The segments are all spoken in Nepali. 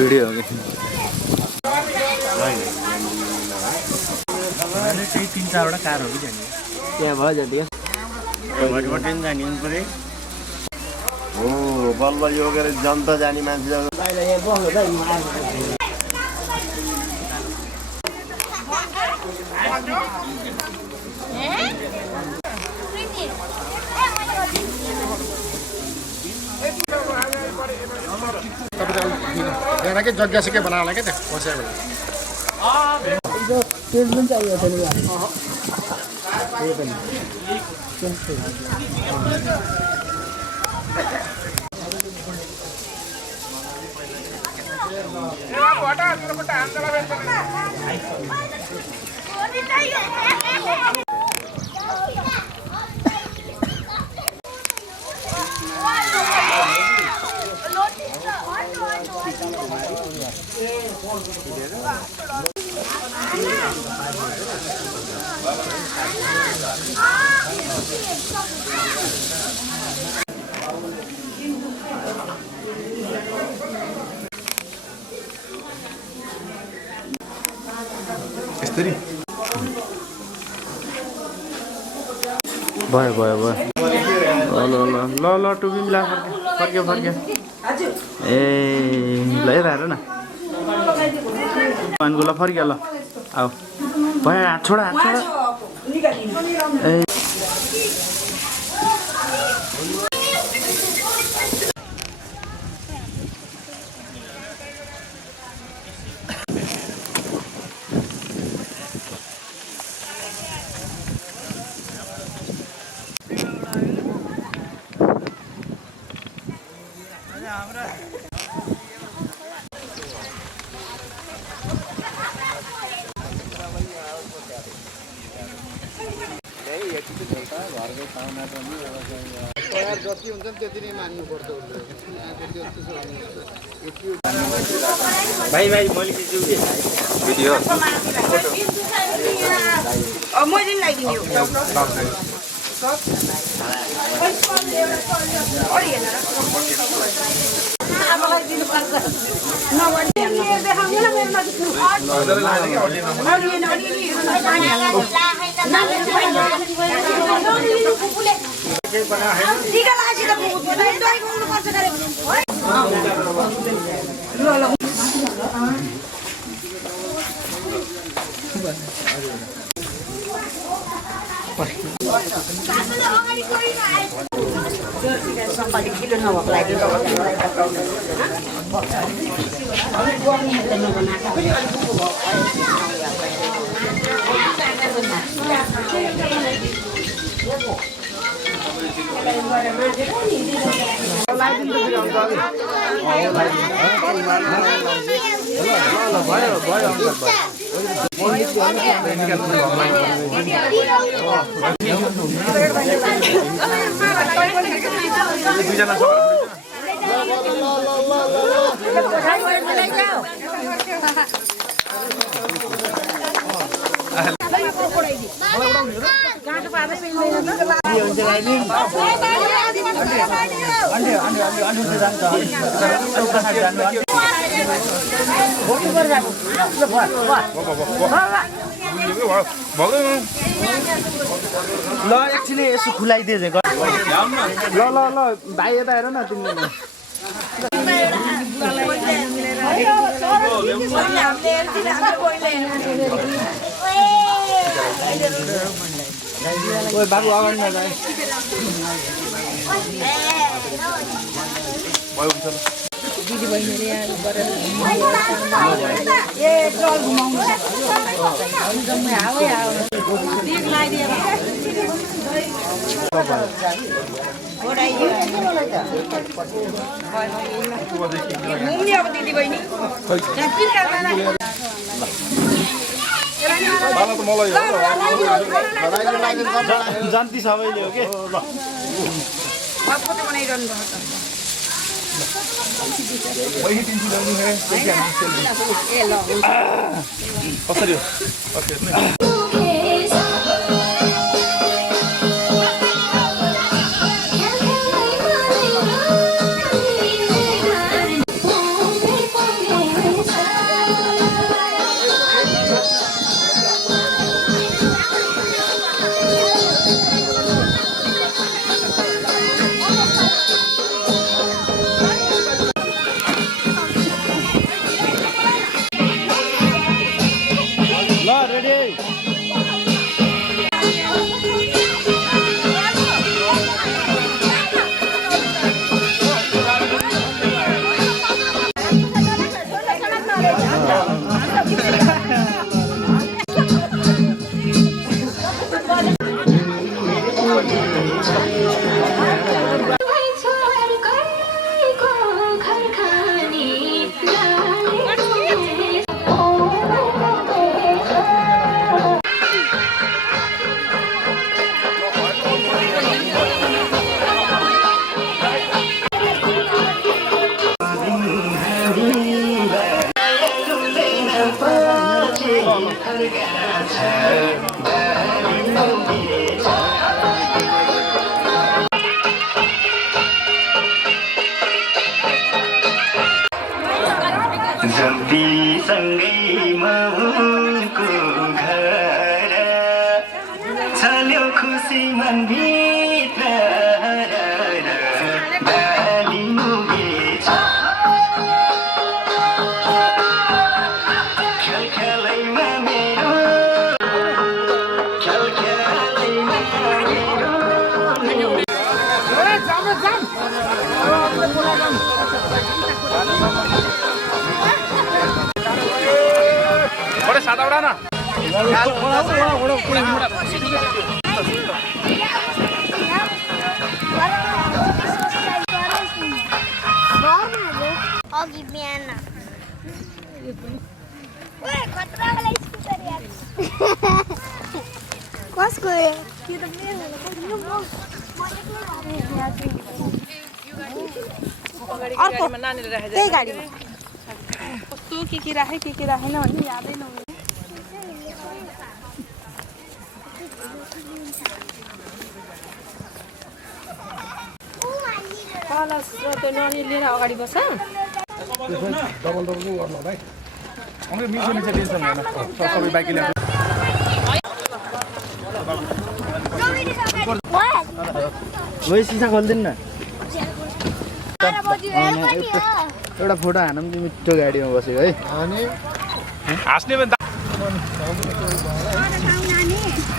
भिडियो हो कि त्यही 3-4 वटा कार हो कि जाने त्यहाँ भयो जति जाने पऱ्यो हो बल्ल यो गरेर जनता जाने मान्छे यहाँ के जग्गा से के बनाला के बस्या बेला तेल पनि चाहियो थियो नि त्यही पनि यसरी भयो भयो भयो ल ल ल ल टुपी मिला फर्क्यो फर्क्यो ए ल यता हेर न पानगोला फर्क्यो ल आऊ भयो हात छोडा ए जति हुन्छ नि त्यति नै मान्नु पर्छ भाइ भाइ मैले भिडियो मैले लगाइदिने किलो नभएको लागि ल एकछिन यसो खुलाइदिए चाहिँ ल ल ल भाइ यता हेर न तिमीले ओए बाबु अगाडि नजाए दिदी बहिनीले यहाँ गरेर दिदी बहिनी जान्ती सबैले हो के बनाइरहनु कसरी हो त्यही गाडीमा कस्तो के राखे के राखेन भन्ने यादै नहुने कलस र त्यो नानी लिएर अगाडि बस्छ डबल गर्नु होला है मिसो टेन्सन भएन सबै बाइक लिएर वही सिसा खोलिदिनु न एउटा फोटो हानौँ कि मिठो गाडीमा बसेको है हाँस्ने भने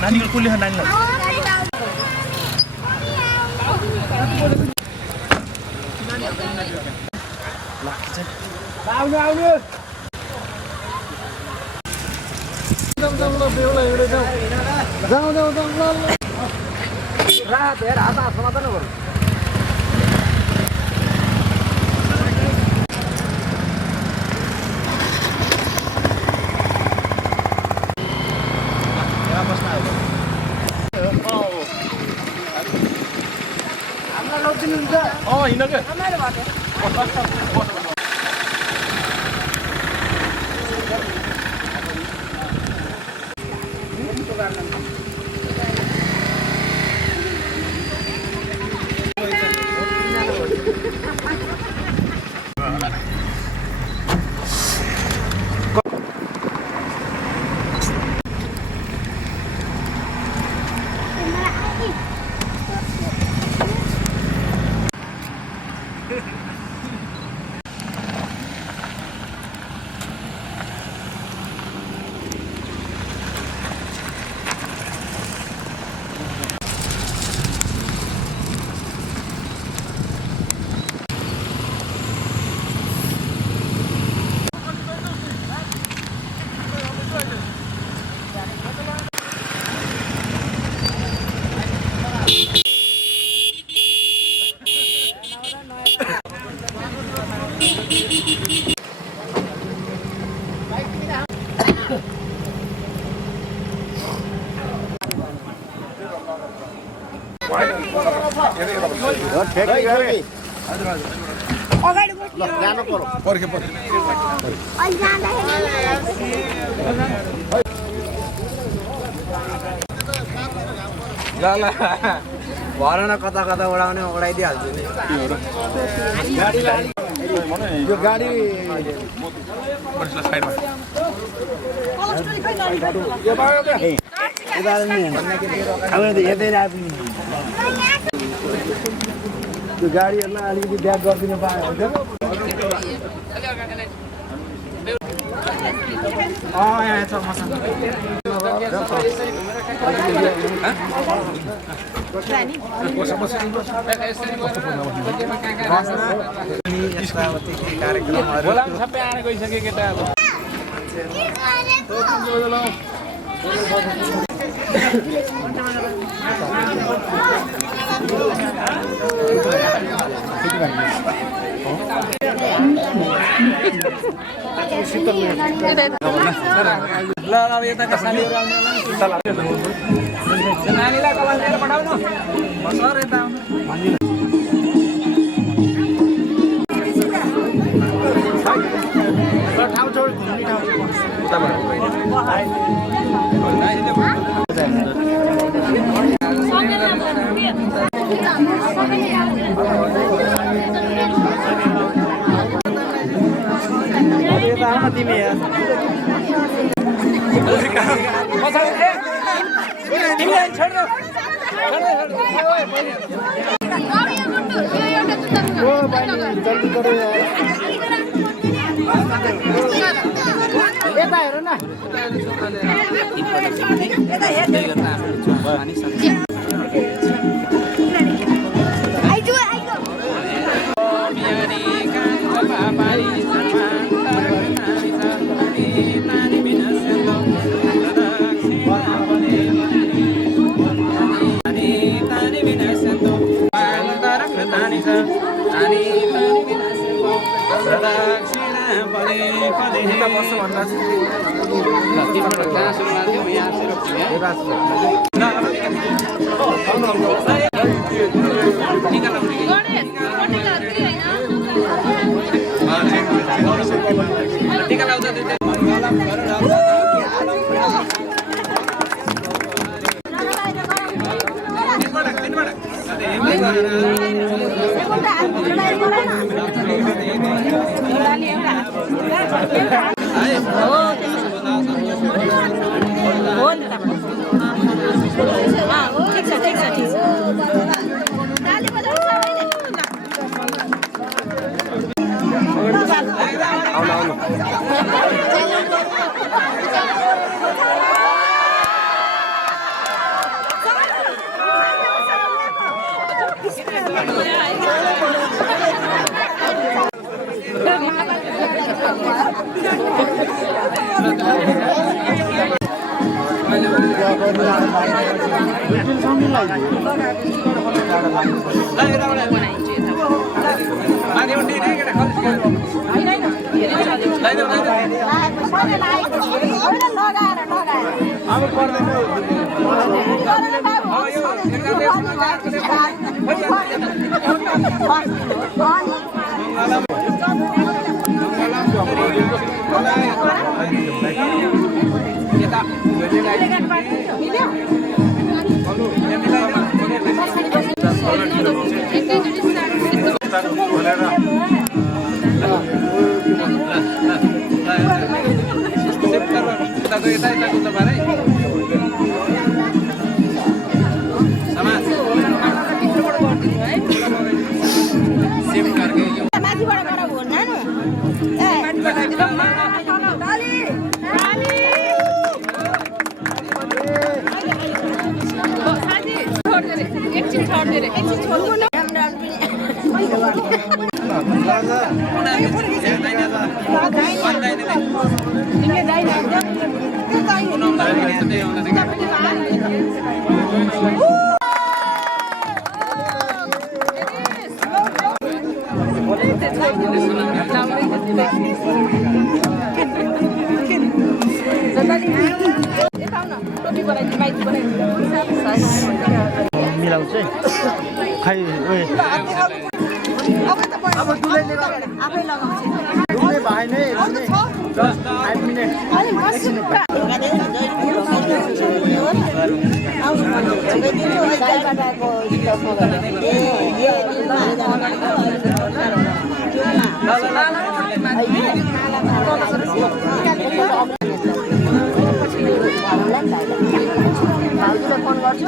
नानीको कुल्ले नानीलाई आउनु आउनु रात हेर हात समाधान गर्नु हिँड्न के अगाडि बस्नु जानु पर्यो पर्खे अहिले जाँदाखेरि भर न कता कता उडाउने उडाइदिइहाल्छु नि यो गाडी साइडमा यो गाडीहरूलाई अलिकति ब्याक गरिदिनु पायो हुन्छ यहाँ छ मसँग बोलाउनु सबै आएर गइसक्यो केटा अब ल यता साथीहरु आउने नानीलाई कमान लिएर पठाउनु सर यता आउनु ठाउँ छोड घुम्ने ठाउँ तिमी यता हेर न आइजु आइजु टोपी बनाइदिनु माइती बनाइदिनु मिलाउँछ है खै ओए अब दुलैले आफै लगाउँछ दुलै भाइ नै 5 मिनेट फोन गर्छु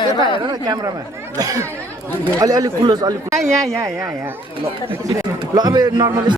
हेर न क्यामेरामा अलि क्लोज अलि यहाँ ल अब नर्मली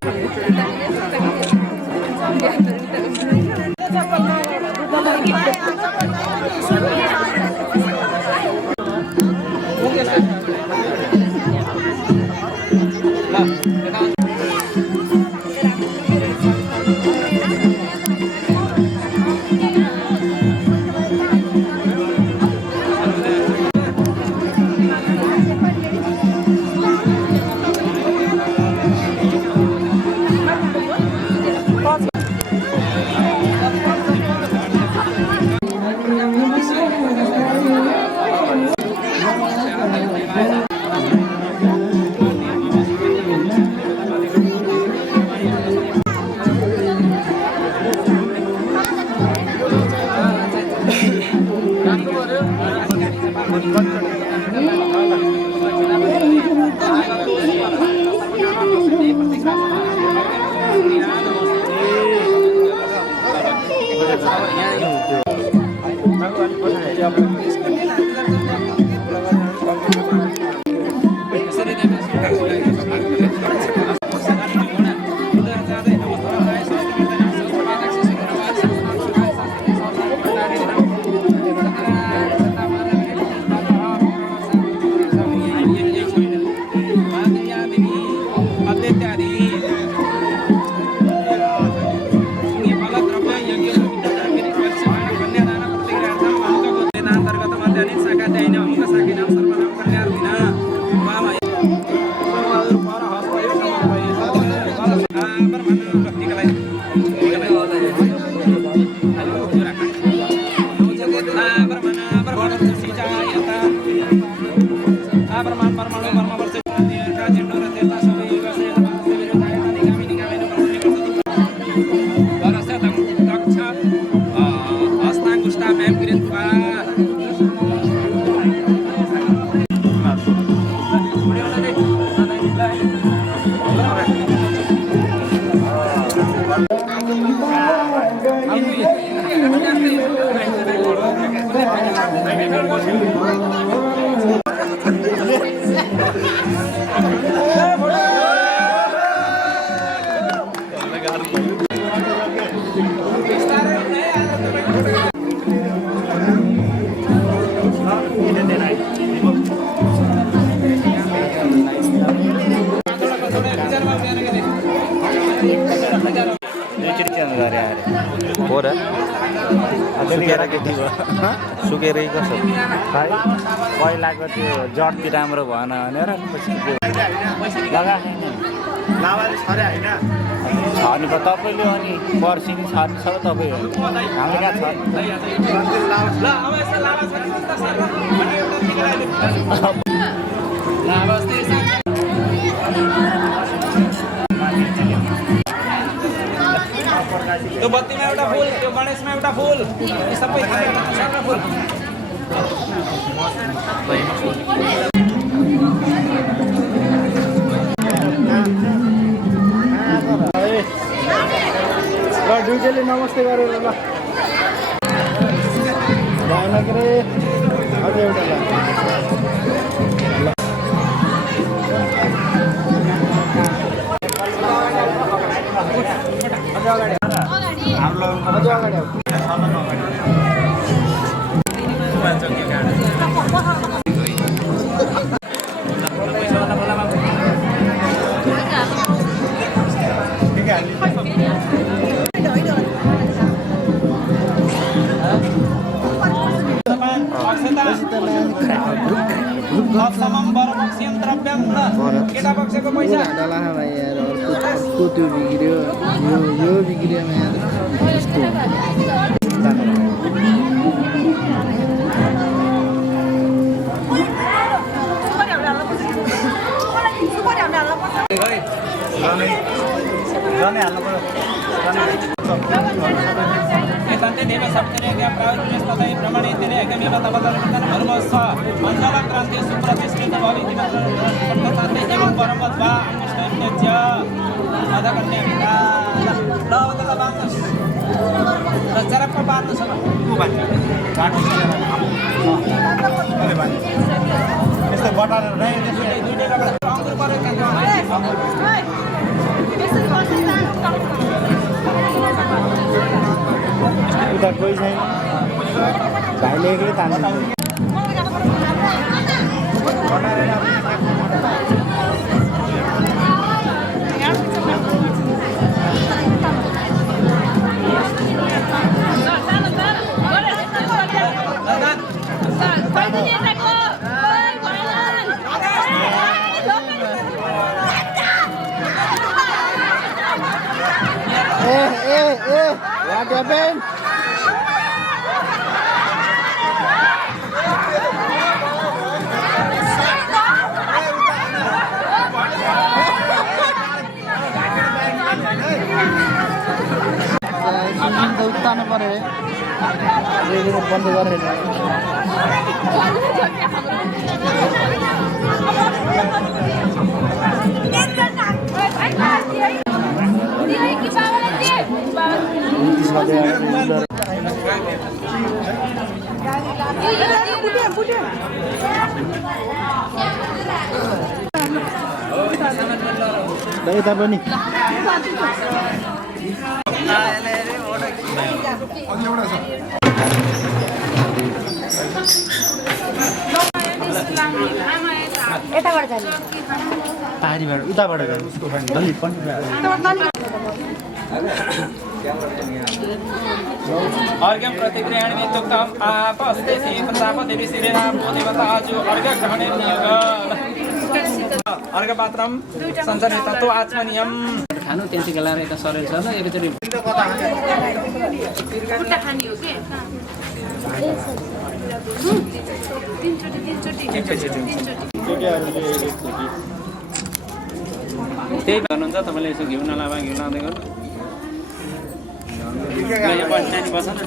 हो र सुकेर केटी सुकेरै कसो है पहिलाको त्यो जड्ती राम्रो भएन भनेर छर्नु त तपाईँले अनि पर्सिनी छर्नु छ तपाईँ हामी कहाँ त्यो बत्तीमा एउटा फुल त्यो गणेशमा एउटा फुल सबै फुल दुईजैले नमस्ते गरेर ल भएन के अरे अझ एउटा केटा पक्षको पैसा एकान्ते देव सप्तरेख्या प्रावृत्तिस्ततै प्रमाणेतेन एकमेव तपतरमन्तन धर्मस्थ मञ्जलक्रान्ति सुप्रतिष्ठित भविति मन्त्रतान्ते एवं परमवत् वा अन्यष्टैत्यज्य अधकन्या विदा ल उता बाँध्नुस् र चरक्क बाँध्नुस् अब को बाँध्छ बाटो यस्तो बटालेर नै दुईटै लगेर अङ्कुर परे उता कोही छैन भाइले एक्लै तान्नु What happened? उत्तानो पर्यो बन्द गरेर यता पनि यताबाट जाने पारीबाट उताबाट गयो उसको अर्घ्यं प्रतिगृहाणि वित्युक्तम् आपस्ते श्री प्रजापतिः श्रीरामो देवता आजु अर्घ्य ग्रहणे नियोग अर्घपात्रम सञ्चरित तत्त्व आत्मनियम खानु त्यति गलाएर यता सरेल छ ल एकचोटि खुट्टा खाने हो के त्यही भन्नुहुन्छ तपाईँले यसो घिउ नलाँदै गर्नु नानी बस न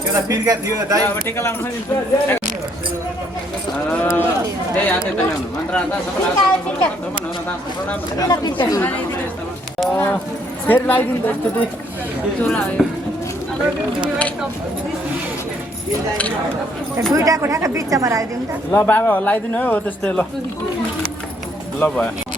एउटा फिर्का थियो दाइ अब टिका लाउनु त्यही हात यता ल्याउनु मन्त्र फेरि लगाइदिनु दुईटाको ठ्याक्क बिचमा राखिदिउँ त ल बाबा लगाइदिनु है हो त्यस्तै ल ल भयो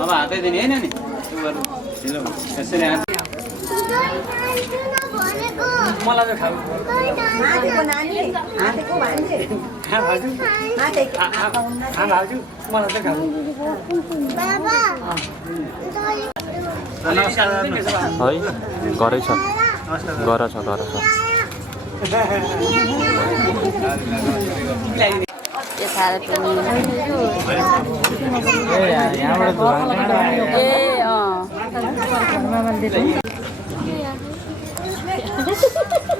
अब हातै दिने होइन नि यसरी हात मलाई चाहिँ खाऊ हातेको नानी हातेको भान्जे हातेको मलाई चाहिँ खाऊ नमस्कार है घरै छ घर छ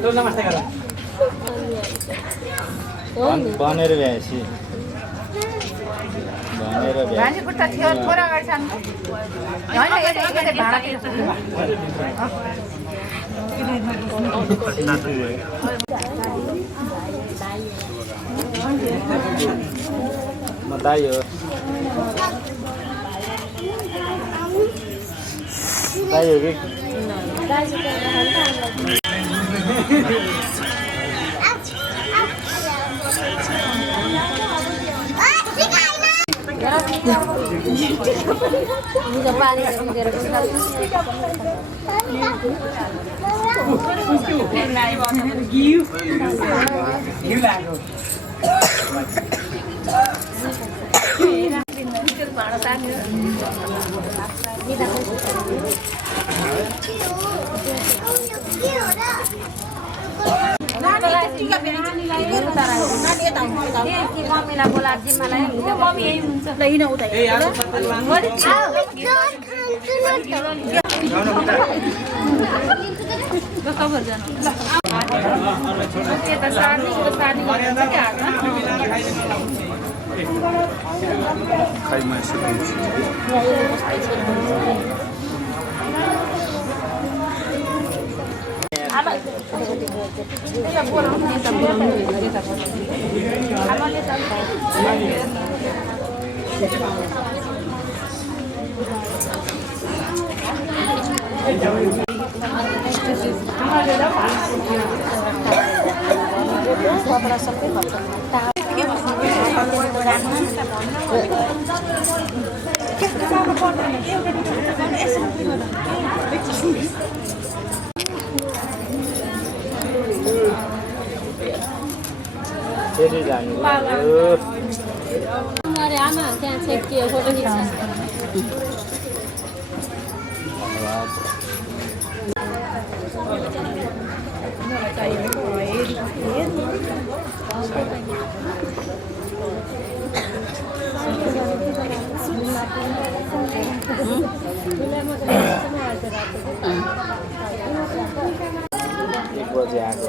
नमस्ते गर भनेर भ्याएपछि भान्जी खुट्टा थियो थोरा अगाडि सानो होइन यता भाडा म दाइ हो दाइ हो कि आमा त्यहाँ छेकियो फोटो खिच्छ राति 1 बजे आएको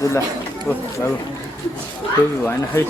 दुला ओ बाबु केही भएन है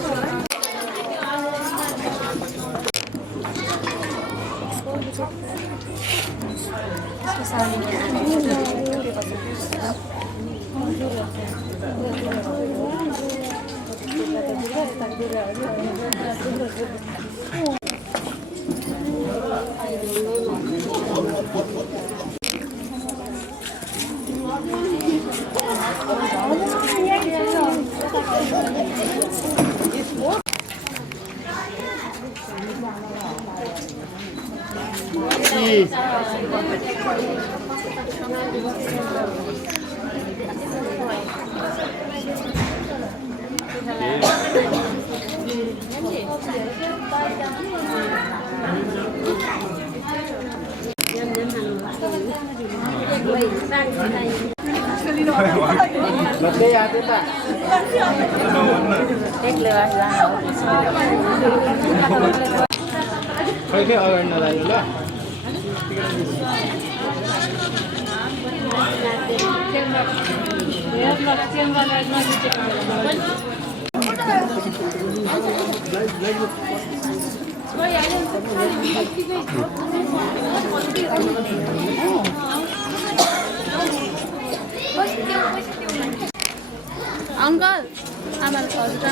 अंकल आमाले हजुर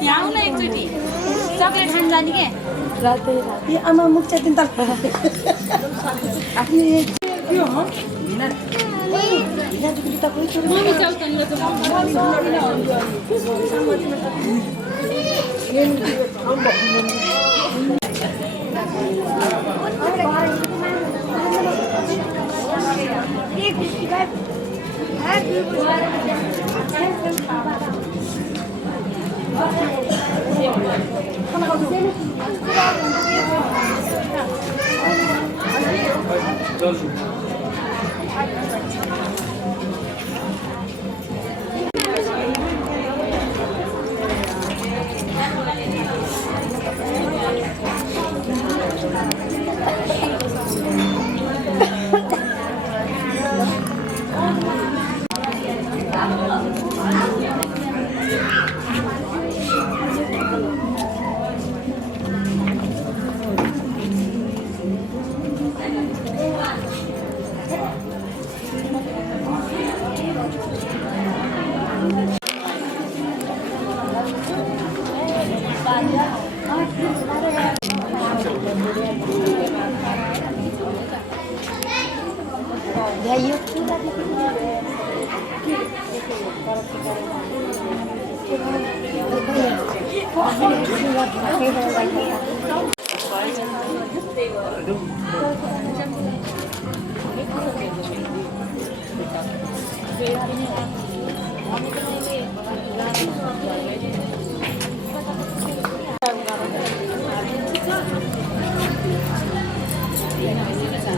यहाँ आउन एकचोटि चक्लेट खान जाने के राते आमा मुख चाहिँ तिन तल मम्मी चौतन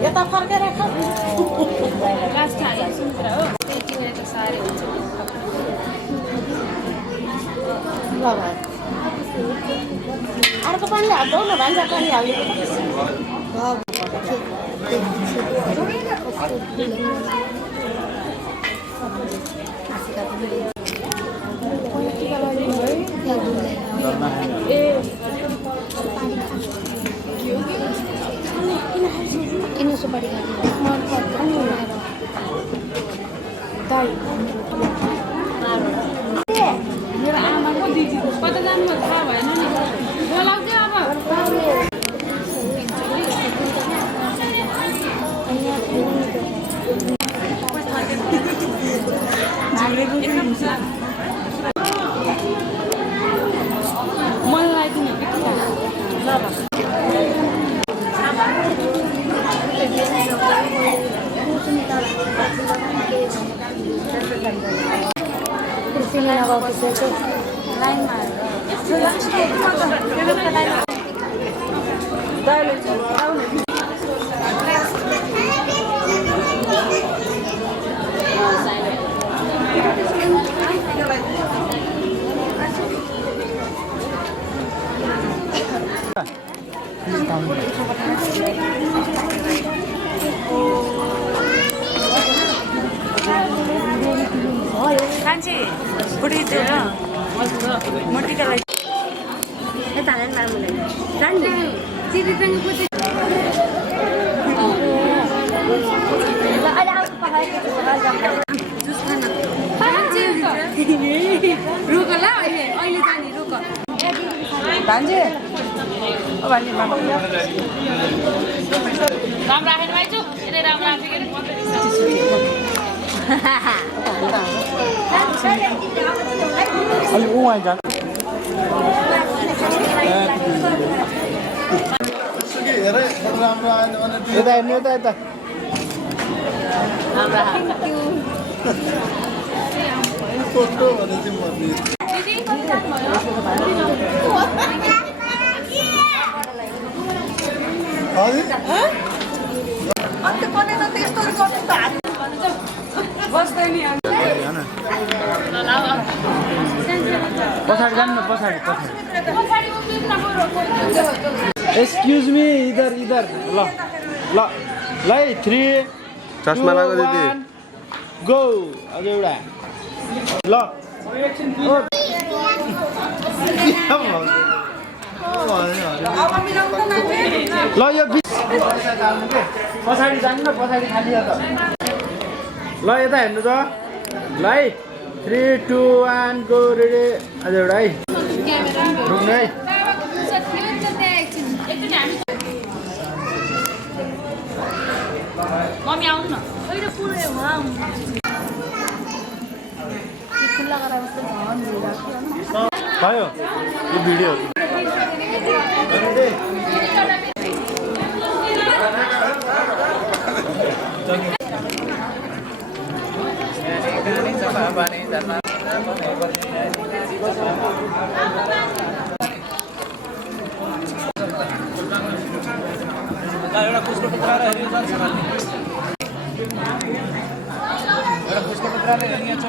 यता फर्केर अर्को पानी हाल्छौ न भान्सा पानी किन सुपारी मेरो आमाको दिदी कता जानु थाहा भएन नि बोलाउँथ्यो अब मलाई लगाइदिनु रोक ल अहिले जाने रोक भान्जे राम राखेन भाइजू यतै राम राख्छ के अलिक ऊ आइ जानु यता हेर्नु यता यता पछाडि जानु न पछाडि एक्सक्युज मी इधर इधर ल ल ल 3 चस्मा लगाएको दिदी गो अझ एउटा ल ल यो पछाडि जानु न पछाडि खाली त ल यता हेर्नु त ल है 3 2 1 गो रेडी अझ एउटा है रुक्नु है मम्मी आउनु न भयो यो भिडियो एउटा पुष्प टुक्रा र हेरियो जान्छ एउटा पुष्प टुक्रा र हेरियो छ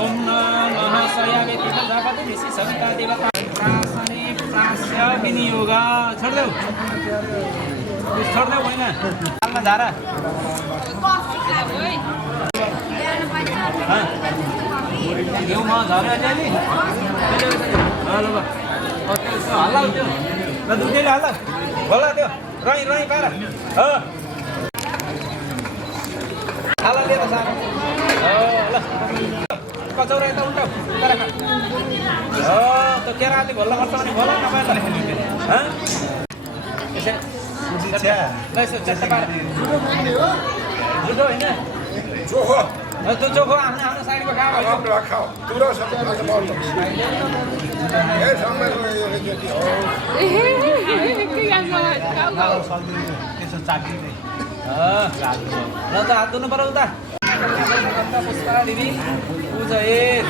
ओम नमः सयावे प्रजापति ऋषि सविता देवता प्रासने प्रास्य विनियोग छोड देऊ होइन हाल्न झारा घिउमा झऱ्यो अलि ल हल्ला त्यो ल दुधले हल्ला होला त्यो रही रही पार हो हाल्ला लिएर सानो ल कचौरा यता उल्टाउ उता राख हो त्यो केराले भल्ला गर्छ भने भल नपाए त ल यसो चेष्टा पार जुठो होइन त्यो चोखो आफ्नो आफ्नो साइडको खाऊ ल त हात धुनु पर्यो उता पुष्पा दिदी पूजा हेर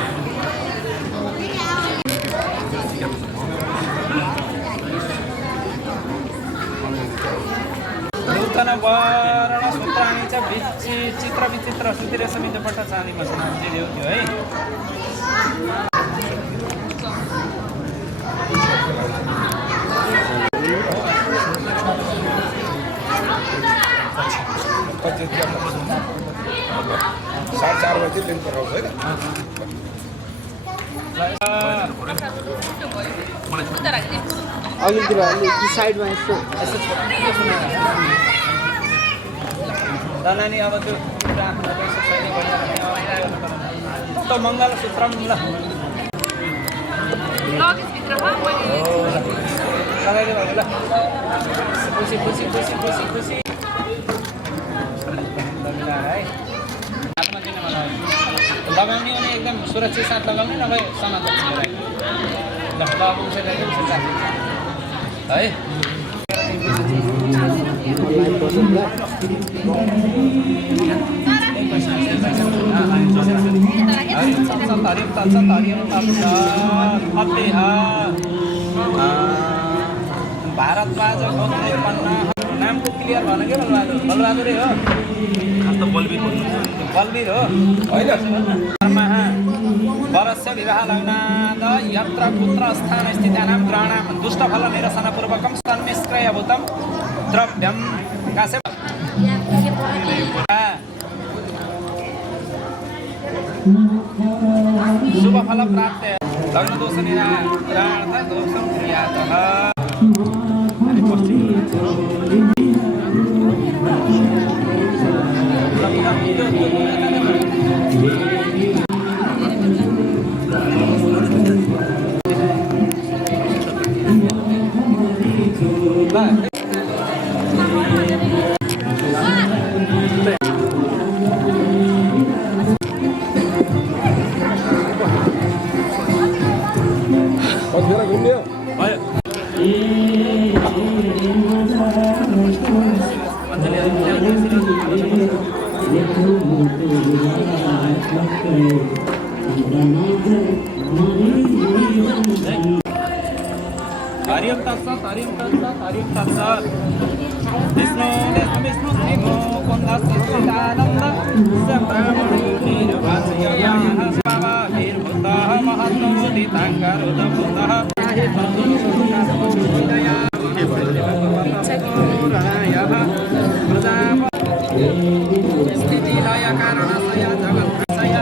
नूतन वर्ण सूत्राणी च चित्र विचित्र श्रुति रेशमी दुपट्टा चाँदी मसिना ल्याउँथ्यो है अलिकति साइडमा यसो नानी अब त्यो त मङ्गलसूत्र ल लगाइदियो भाइ ल खुसी खुसी खुसी खुसी खुसी है हातमा किन लगाउने भने एकदम सुरक्षित साथ लगाउने नभए समात ल है भारतमा आज नाम क्लियर भन के बलबहादुरै हो बलवीर हो वरस्य विवाह लग्नाद यत्र पुत्र स्थान स्थितानां ग्रहाणां दुष्टफल निरसनपूर्वकं तन्निष्क्रियभूतं द्रव्यं कासे शुभफलप्राप्ते लग्नदोषनिराकरणार्थ दोषं क्रियातः 어디가 좋네요. हरिं तत्सत् हरिं तत्सत् हरिं तत्सत् विष्णु विष्णु श्रीमो कुन्दस्थितानन्द ब्राह्मणोर्वाचयाः स्वामीर्भूतः महत्त्वोदिताङ्करोदभूतः स्थितिलय कारणस्य जगत्त्रय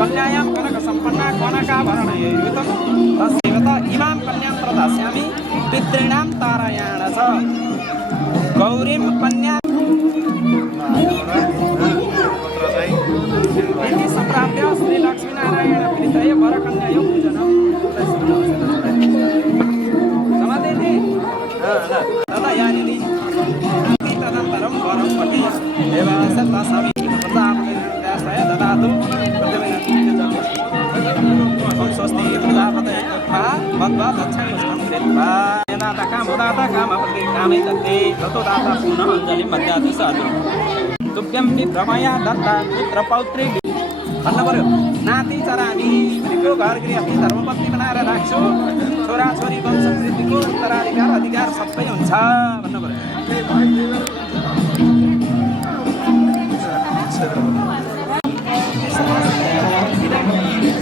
कन्यायां कनकसम्पन्ना कनकाभरणयुतं तस्यैवत इमां कन्यां प्रदास्यामि पितॄणां तारयाण च गौरीं कन्या इति सम्प्राप्य श्रीलक्ष्मीनारायण प्रीतये वरकन्यायोः पूजनं समाधेति तदा यानिनि तदनन्तरं वरं पठि देवास तस्मै प्रदापय ददातु स्वस्ति प्रजापतये मद्वा दक्षिणं कृत्वा कामपत्रिकामे दत्ते ततो दाता पुनः अञ्जलिं मध्याति साधु तुभ्यं विभ्रमया दत्ता पुत्रपौत्री भन्नु पर्यो नाति चरानी भनेको घर गृहस्थी धर्मपत्नी बनाएर राख्छु छोराछोरी वंशवृद्धिको उत्तराधिकार अधिकार सबै हुन्छ भन्नु पर्यो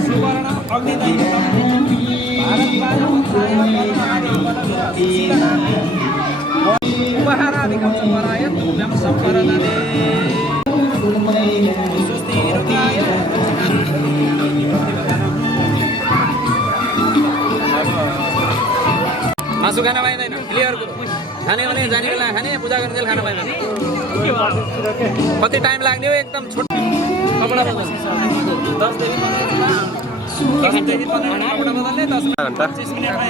सुवर्ण अग्निदैवतं उपहारादिकं सम्पराय तुभ्यं सम्परदने स्वस्तिरुद्राय मासु खान पाइँदैन क्लियर खाने भने जाने बेला खाने पूजा गर्ने खान पाइँदैन कति टाइम लाग्ने हो एकदम छोटो कपडा बदल्ने 10 देखि 15 मिनट कपडा बदल्ने 10 घण्टा 25 मिनटमै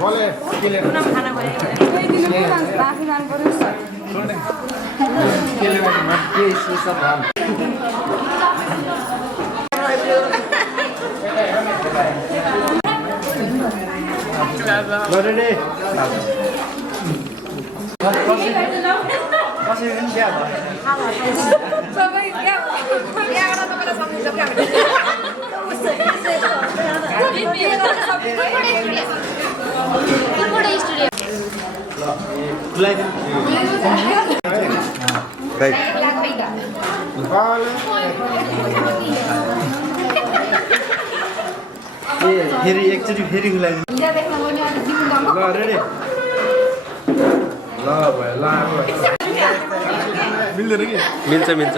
बोले केले खाना भयो कोही दिन आफै जानु पर्यो केले के सब हाल गरेले कसरी पनि क्या सबै क्या यहाँ तपाईँलाई सम्झिन्छ क्या फेरि एकचोटि फेरि खुलाइदिनु ल रेडी ल भयो ल मिल्दैन कि मिल्छ मिल्छ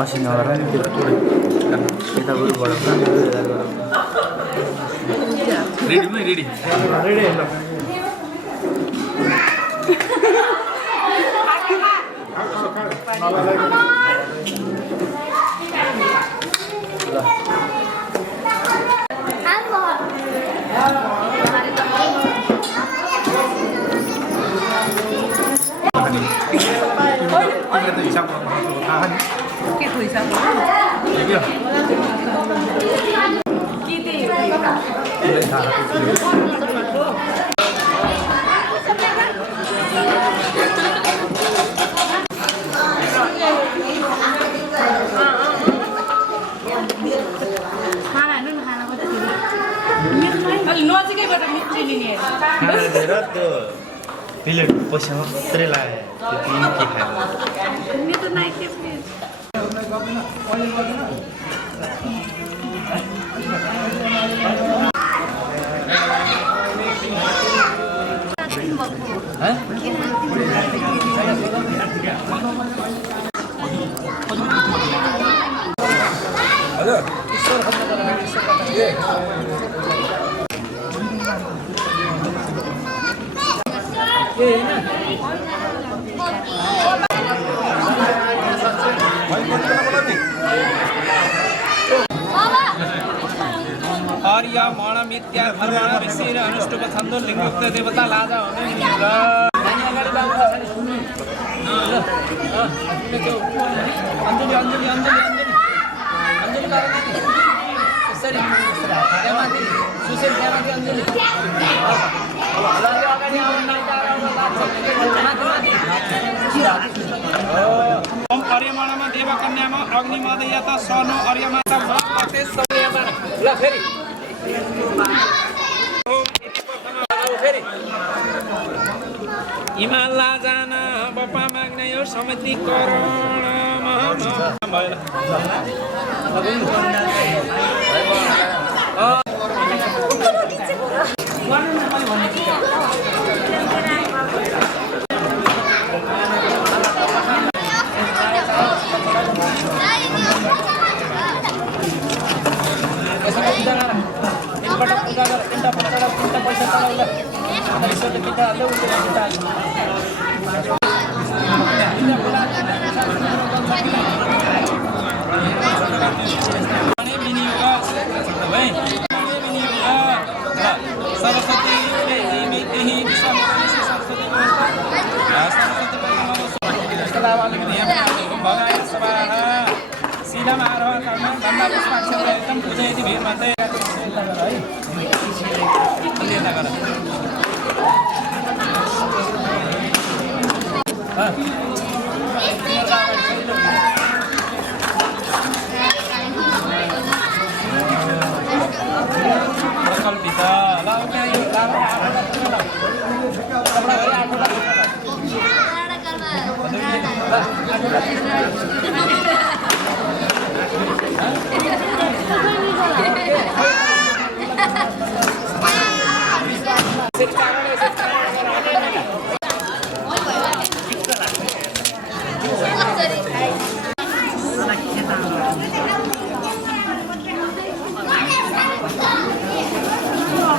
80 नगर नि त्यो थोरै यता गएर बढाउँछ रेडी नै रेडी रेडी ल नजिकैबाट मिक्ची लिने खाएर त्यो प्लेट पैसा मात्रै लाग्यो त्यो के खायो मेरो त नाइ के आर्य मणमित्या धर्मण ऋषिर अनुष्टुप छन्दो लिङ्गुक्त देवता लाजा हुने र नानी अगाडि बाबु अञ्जली अञ्जली अञ्जली अञ्जली अञ्जली पार्वती यसरी त्यहाँमाथि सुशील त्यहाँमाथि अञ्जली अगाडि ओम अर्यमाणमा देवकन्यामा अग्निमदयत सनो अर्यमाता मते सौर्यमा ल फेरि फेरि हिमालला जान बप्पा माग्ने यो समितिकरण भएर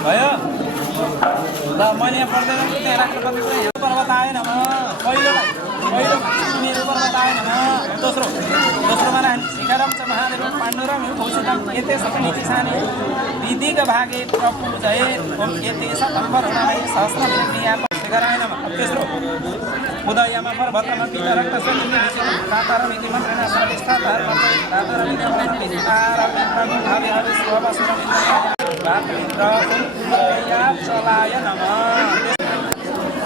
भयो ल मैले यहाँ पढ्दैन त्यहाँ राख्नु पर्ने पर्वत आएन पहिलो मेरो पर्वत आएन दोस्रोमा राख्ने शिखरम च महादेव पाण्डुरम कौशिकम एते सपनीति साने विधिक भागे प्रपूजये ओम एते सतम्बरनाय सहस्रविद्या शिखराय नमः तेस्रो उदयमा पर्वतमा पिता रक्तस्य तातारमिति मन्त्रेण प्रतिष्ठा धर्मते तातारमिति तातारमिति भावे हरि स्वभासुरमिति चलाय नमः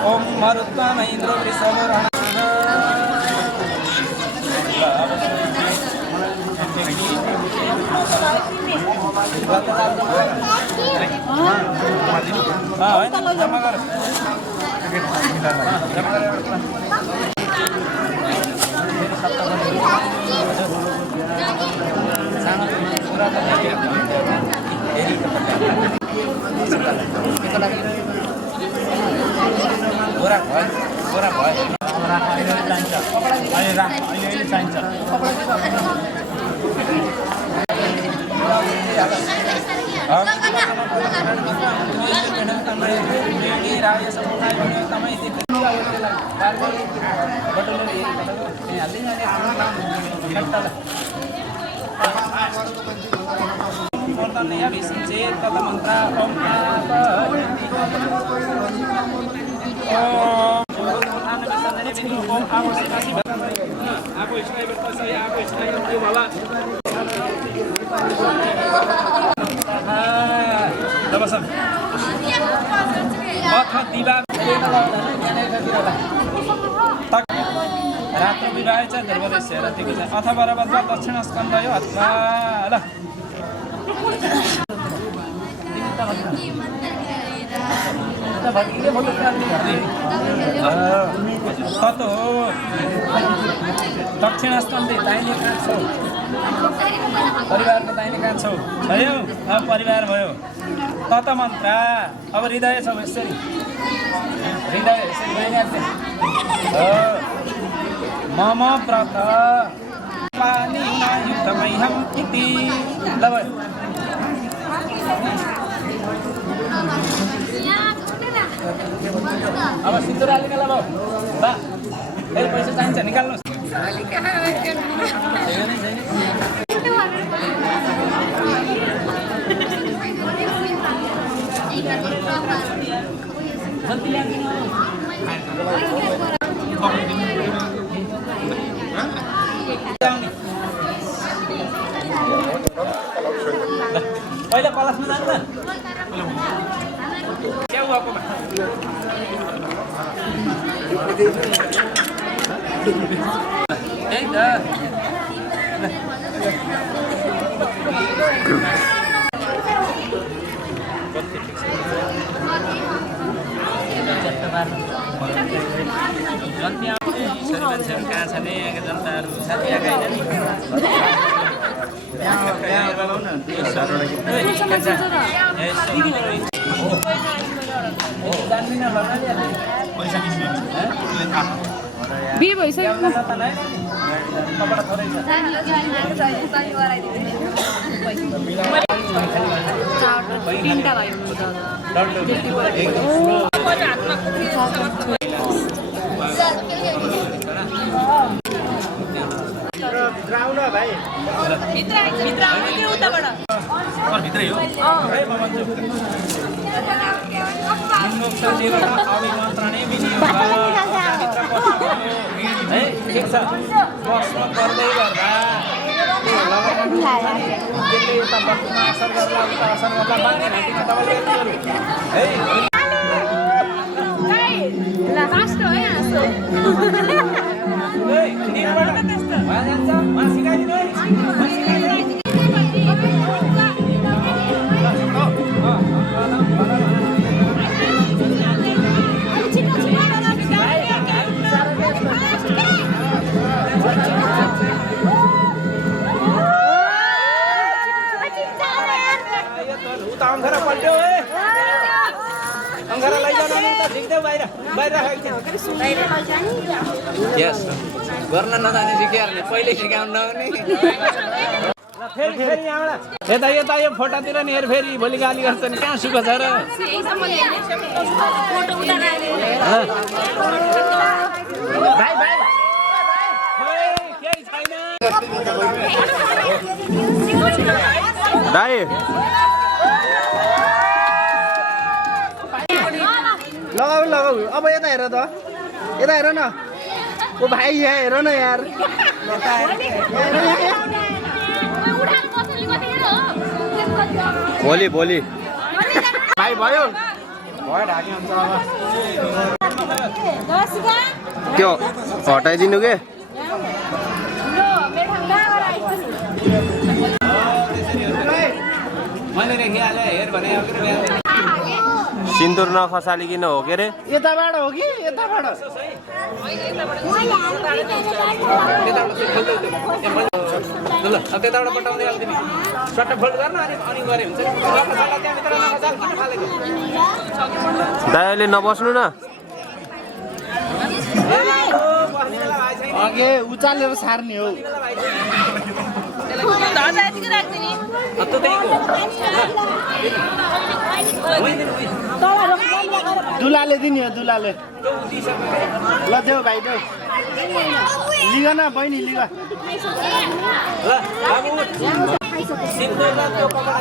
ओम मरुत्तम इंद्र वृषभरण गोरा भयो चाहिन्छ रात्र विवाहेच्या ध्रुवदेश्य अथवा रबद्ध दक्षिण स्कंद यो हातमा ल ततो दक्षिण स्कन्दै दाहिने काँध छौ परिवारको दाहिने काँध छौ भयो अब परिवार भयो तत मन्त्र अब हृदय छौ यसरी हृदय यसरी गइरहेको मम व्रत पानीमा युद्धमैहम इति ल भयो अब सिन्दुर हाल्ने ल भयो बा फेरि पैसा चाहिन्छ निकाल्नुहोस् पहिला कलशमा जानु न च्याउ आएकोमा त्यही त मान्छेहरू कहाँ छन् यहाँका जनताहरू साथी आएका बिहे भइसक्यो भित्रै हो अभिमन्त्रणे है ठिक छ बस्न पर्दै गर्दा त्यसले यता बस्नुमा असर गर्ला उता असर गर्ला बाँध्ने घाँटीमा तपाईँले है यस गर्न नजाने सिकिहाल्ने पहिले सिकाउनु नहुने यता यता यो फोटातिर नि हेर फेरि भोलि गाली गर्छन् कहाँ सुख छ र केही छैन दाइ लगाऊ लगाऊ अब यता हेर त यता हेर न ओ भाइ यहाँ हेर न यार भोलि भोलि भाइ भयो त्यो हटाइदिनु के सिन्दुर नखसालिकन हो के अरे यताबाट हो कि यताबाट त्यताबाट पठाउँदै हाल्दिने सट्ट फोल्ड गर्न अनि गरे हुन्छ दाइ अहिले नबस्नु न अघि उचालेर सार्ने हो अत्तो त्यहीको दुलाले दिने हो दुलाले ल देऊ भाइ देऊ लिग न बहिनी लिग ल बाबु सिन्दुर र त्यो कपडा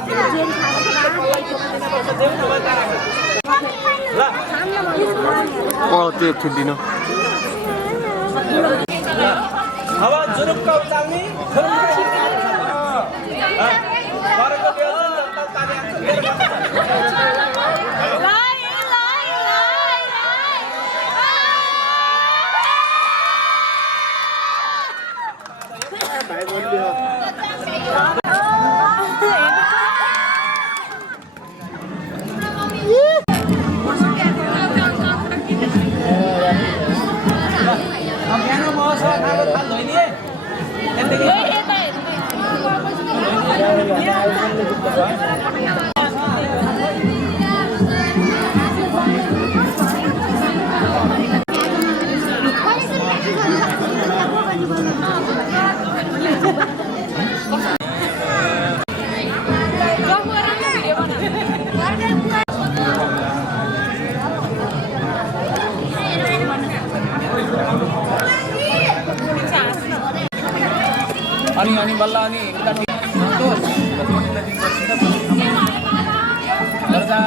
ल त्यो ठुल्दिनु अब जुरुक्क उचाल्ने घरको बेल भाइ बोलिदियो बिहान मसँग खाएको थाल धोइदिए अनि बल्ल अनि उता सन्तोष गर्दा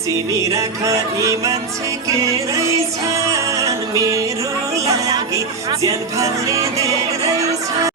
चिनी राख यी मान्छे के रहेछन् मेरो लागि ज्यान फाल्ने धेरै छ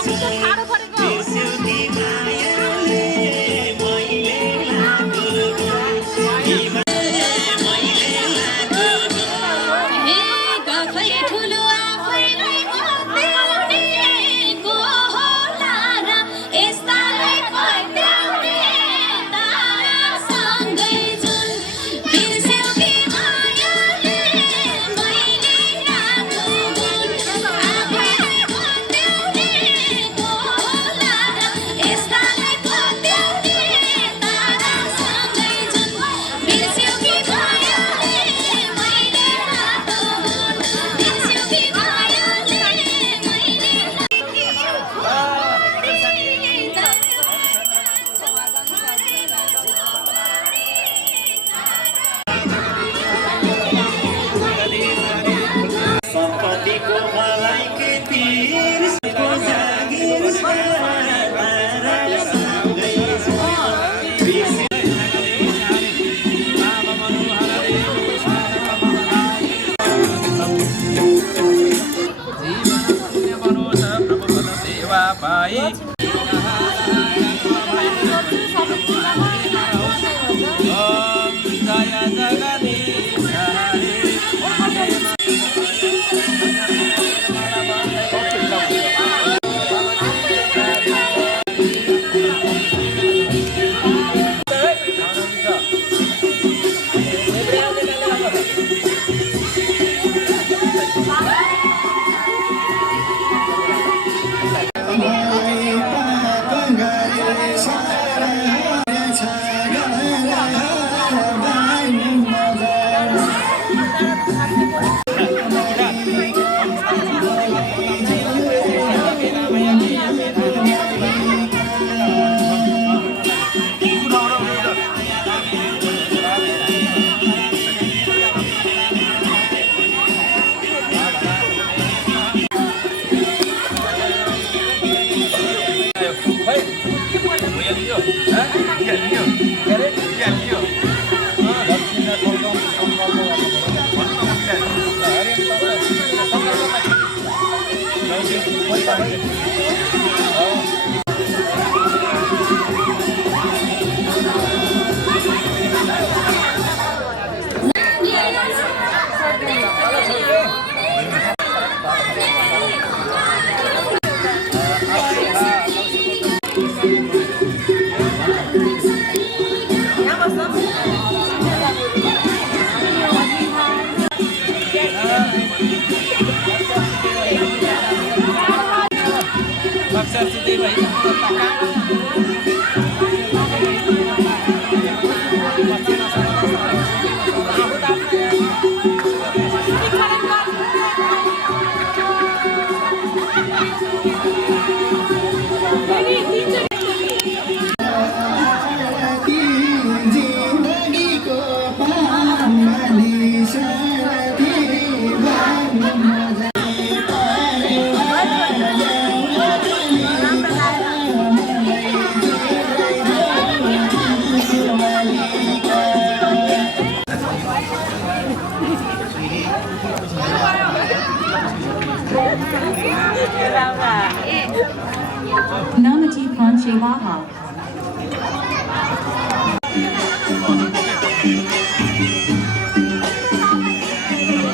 Namati Panchevaha.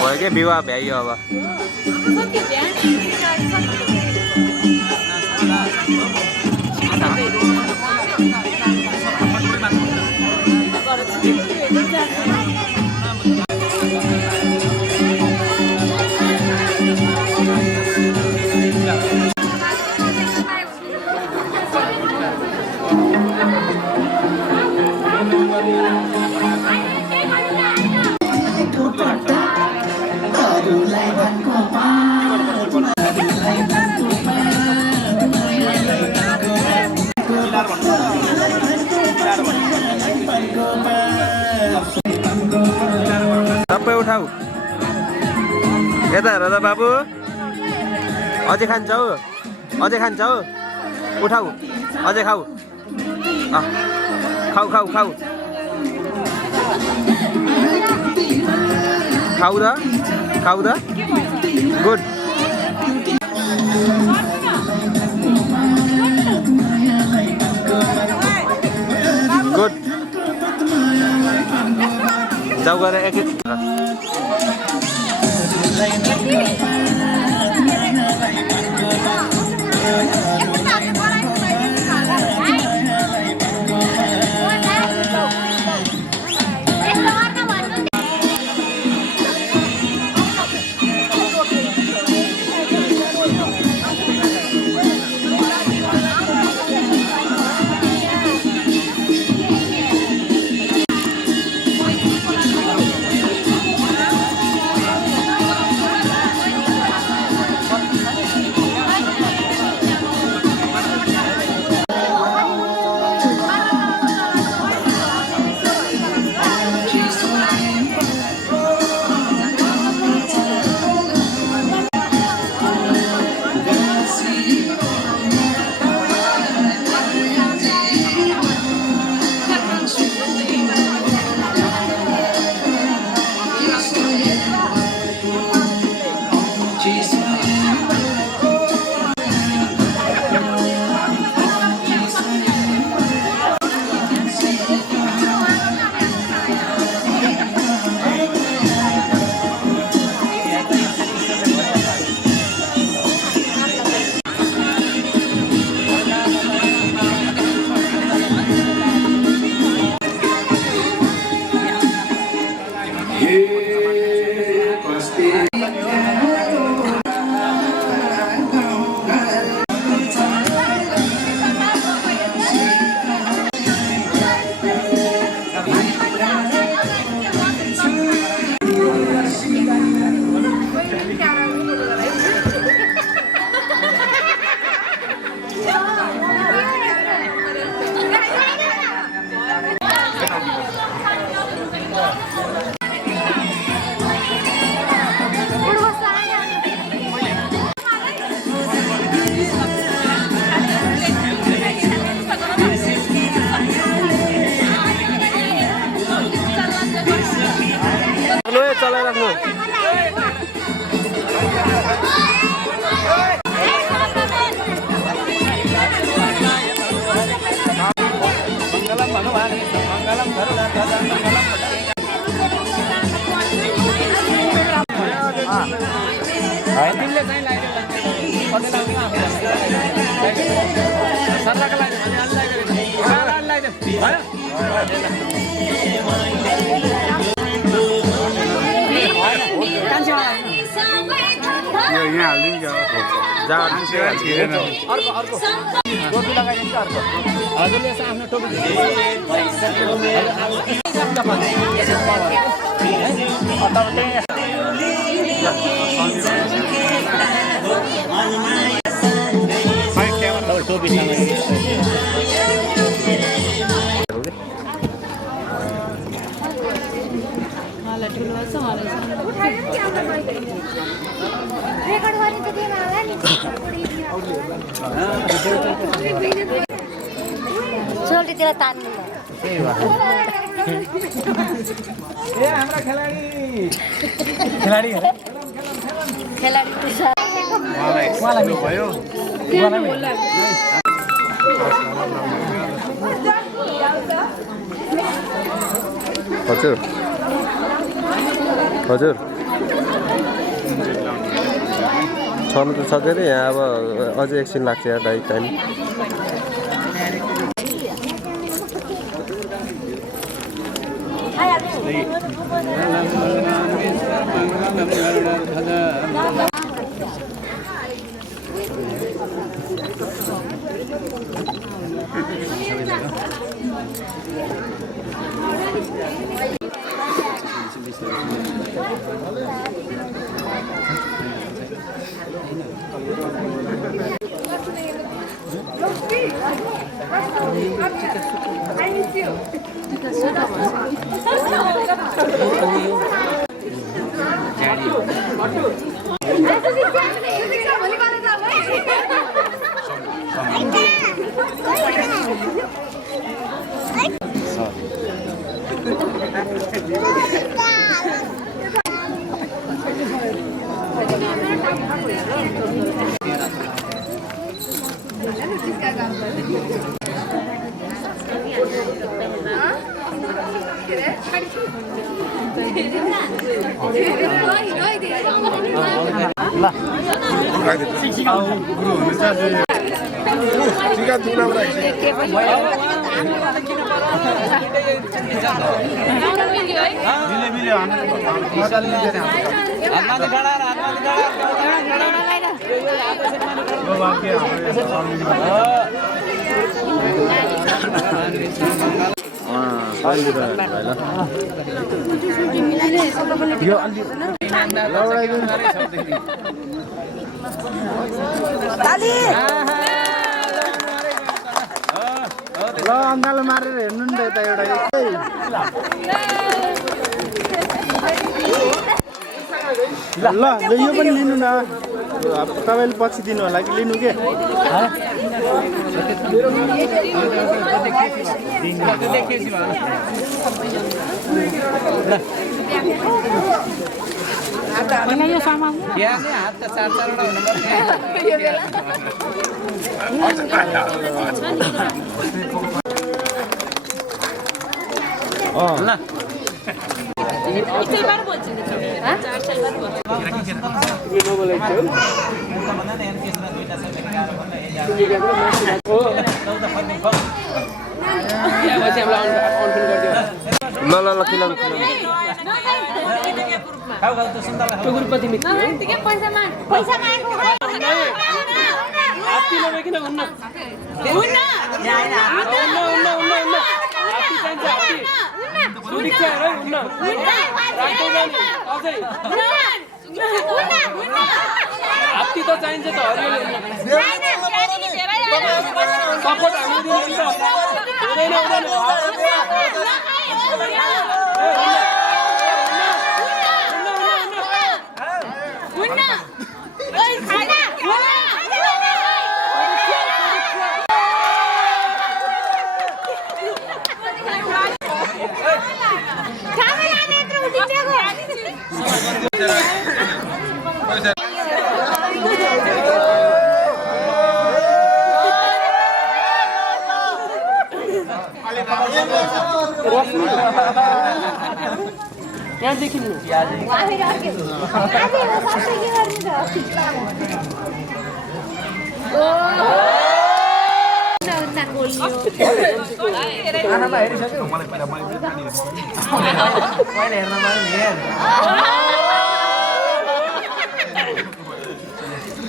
भयो क्या विवाह भ्याइयो अब सबै उठाऊ यता हेर त बाबु अझै खान्छौ उठाऊ अझै खाऊ खाऊ खाऊ खाऊ खाऊ त गुड गुड जाऊ गएर एक चलाइराख्नु यहाँ हालिदिन्छ जाड छिरेन टोपी लगाइदिन्छ अर्को हजुरले यसो आफ्नो टोपी छोटीतिर तान्नु भयो हजुर हजुर छनु त सधैँ नै यहाँ अब अझै एकछिन लाग्छ यहाँ दाइ टाइम गुरु हुनुहुन्छ टिका तुनाउरा मिल्यो ल अङ्गालो मारेर हेर्नु नि त यता एउटा ल यो पनि लिनु न तपाईँले पछि दिनु होला कि लिनु के यो सामान हात त 4-4 वटा हुनुपर्छ हात्ती त चाहिन्छ त सपोर्ट हामीले यहाँदेखि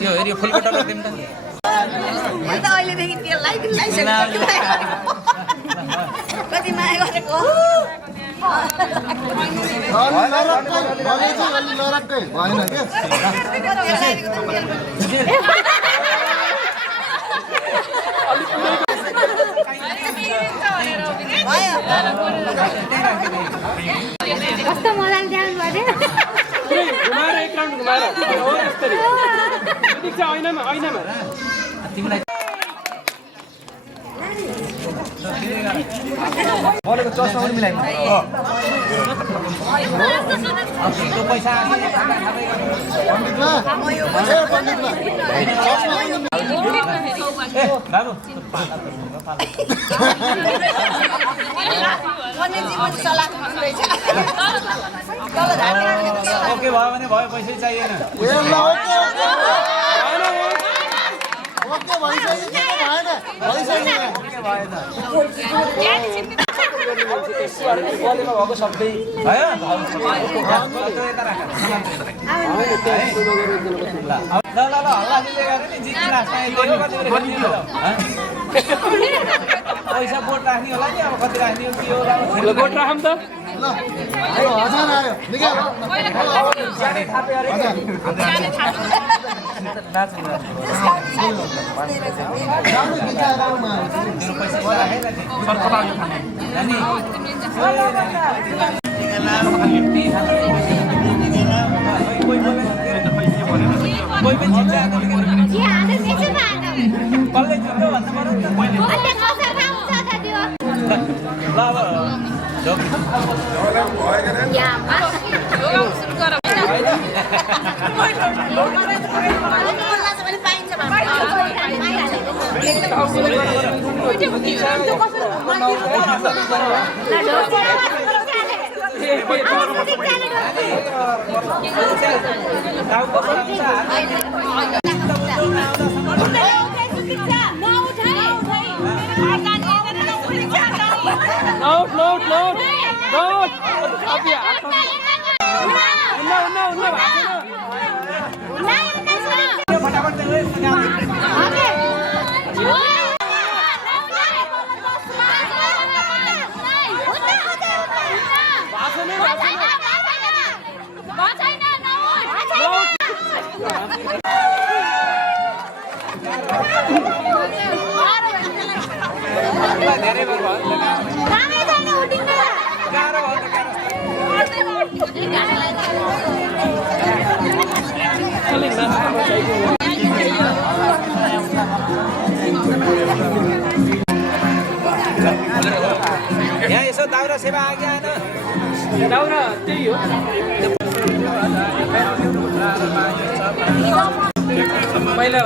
यो फेरि फुलको टक्कर दिउँ त अहिलेदेखि त्यसलाई कति माया गरेको कस्तो मजाले ध्यान गरे घुमाएर एक राउन्ड घुमाएर हो यसरी ठिक छ ऐनामा तिमीलाई बोलेको चस्मा पनि मिलाइदिनु त्यो पैसा बाबु ओके भयो भने भयो पैसै चाहिएन भएको शब्दै पैसा बोट राख्ने होला नि अब कति राख्ने हो के हो गोट राखौँ त यहाँ यसो दाउरा सेवा आगे आएन दाउरा त्यही हो पहिला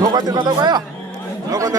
लोकल कता गयो लोकल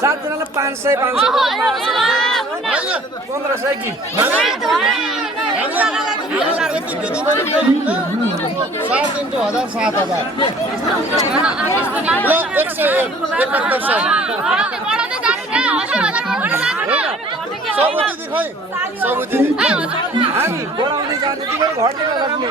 सातजनालाई 500 1500 कि 7,000 हामी बोलाउँदै जाने तिम्रो घरतिर गर्नु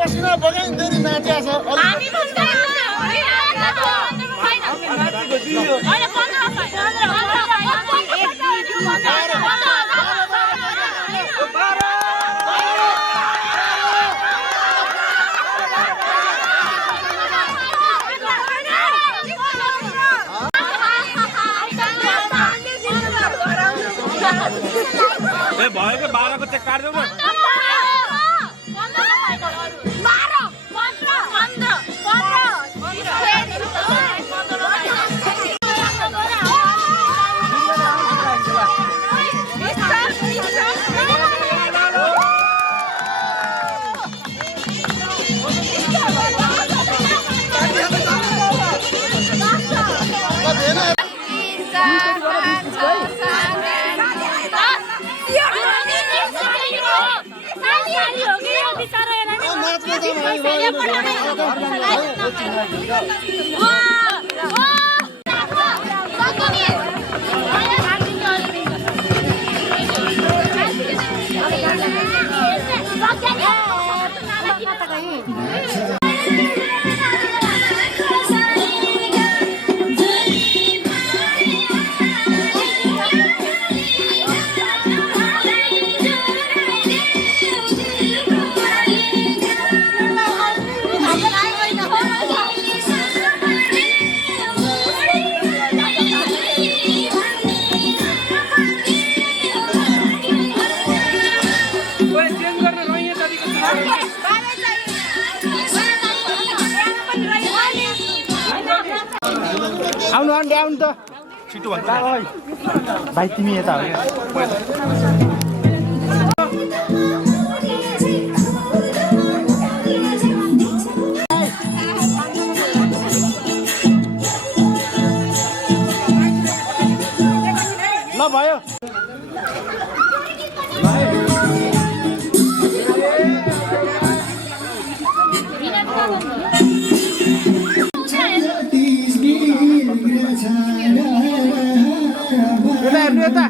पसिना बगाइन देरी नाच्या छ भएको 12 को चाहिँ काट्देऊ न आउनु आउनु आउनु त छिटो भन्छ भाइ तिमी यता हो ल भयो यता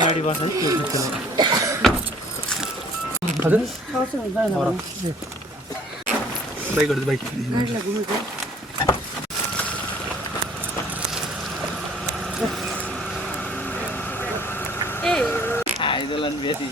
गाडी बस बाइक बाइक आइजलन बेसी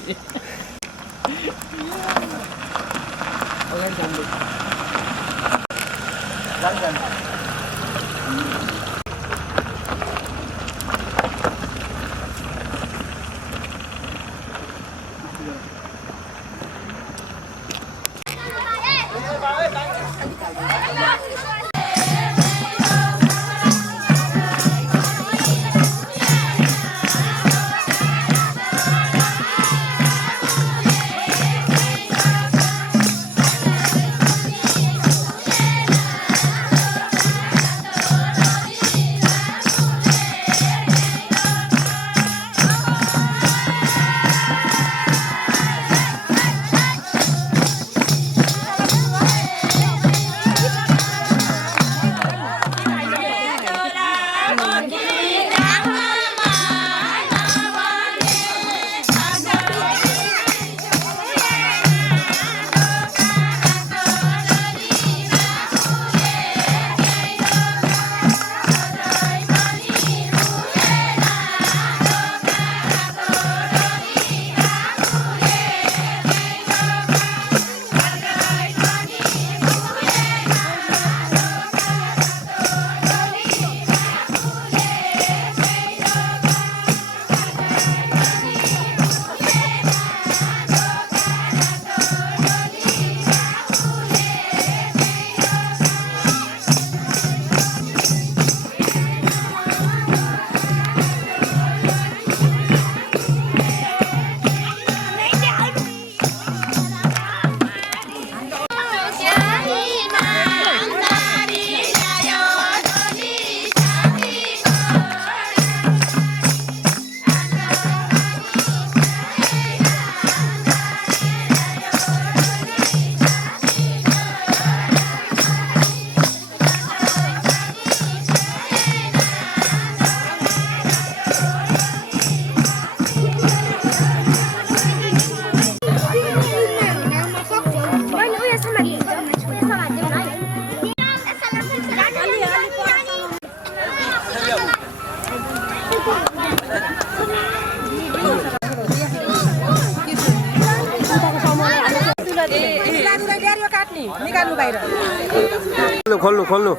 खोल्नु खोल्नु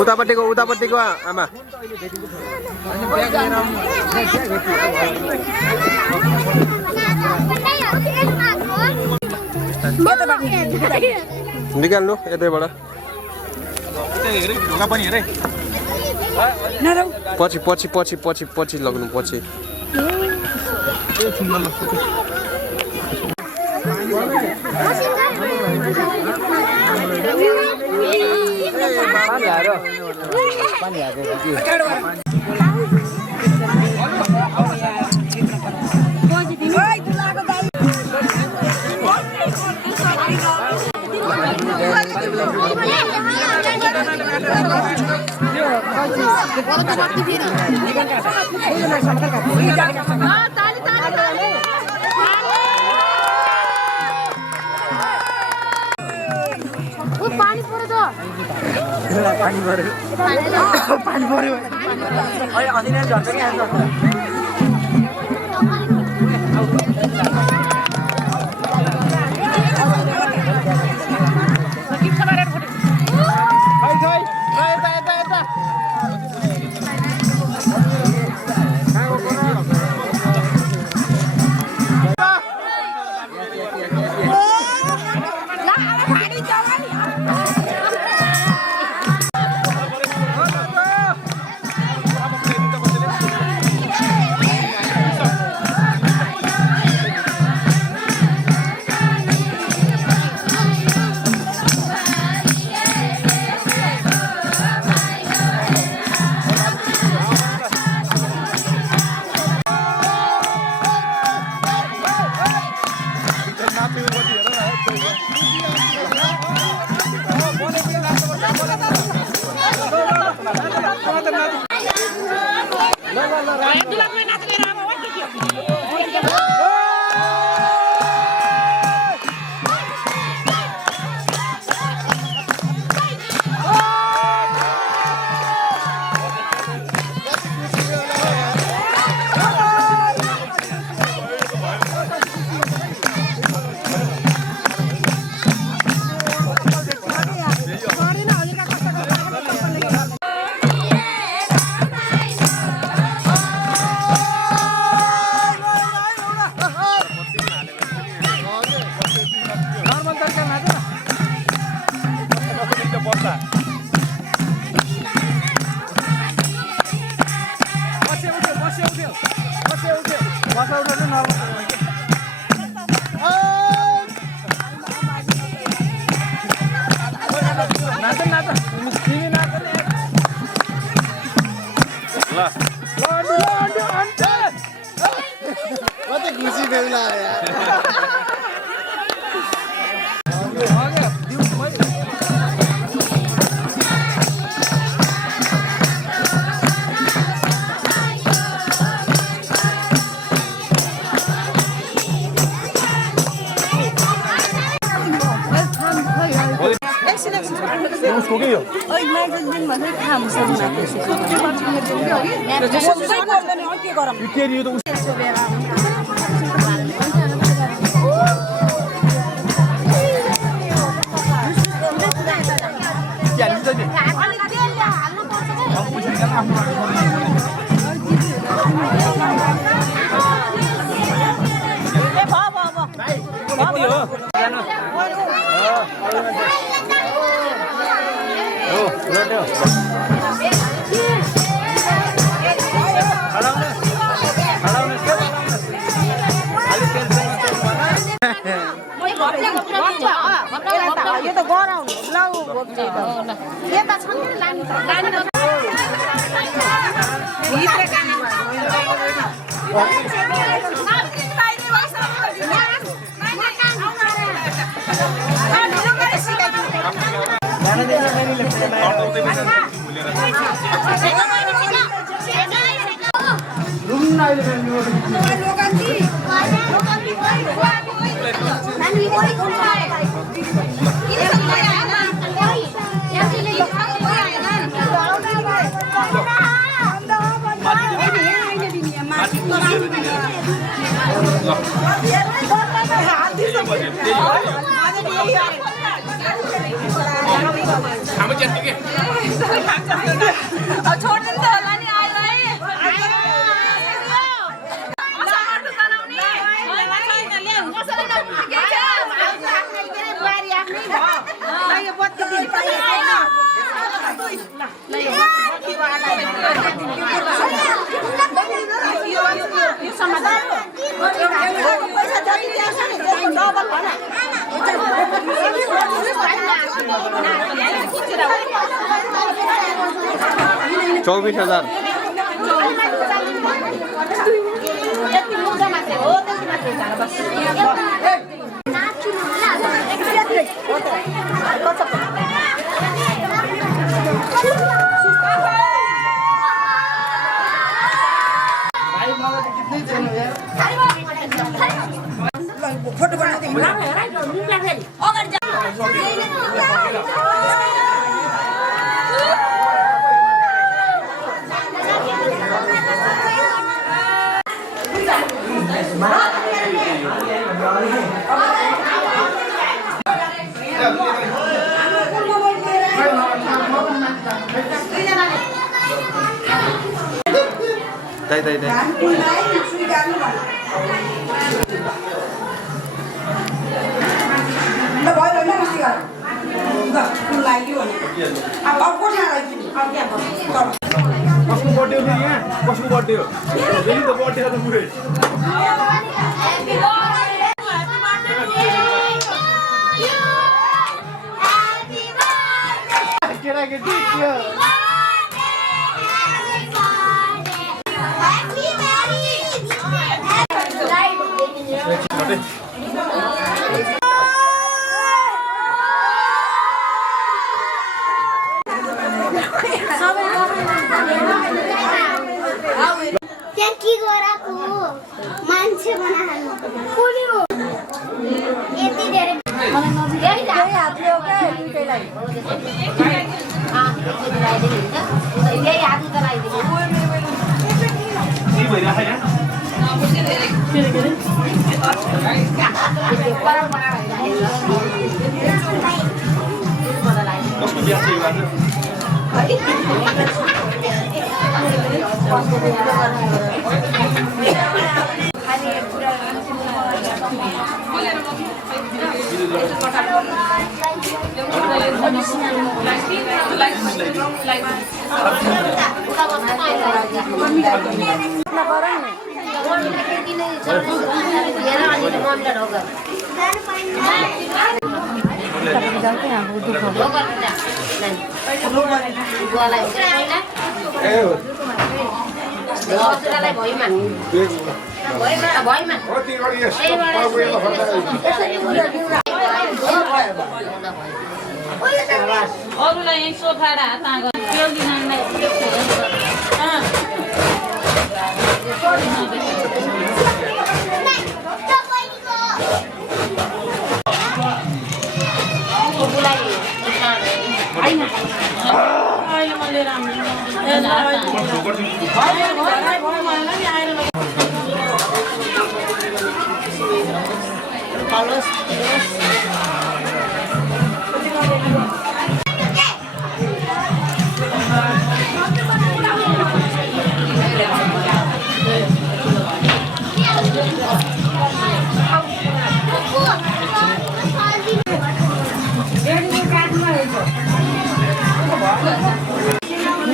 उतापट्टिको आमा निकाल्नु यतैबाट पछि लग्नु पछि पानी पर्यो छोडिदिन्छ होला नि अहिले चौबिस हजार फोटो बनाउँदै कसको बर्थडे हो यहाँ कसको बर्थडे हो फेरि त बर्थडे त पुरै केटाकेटी अरूलाई यही सोफाडा हातमा त्यो दिनलाई अहिले मैले राम्रो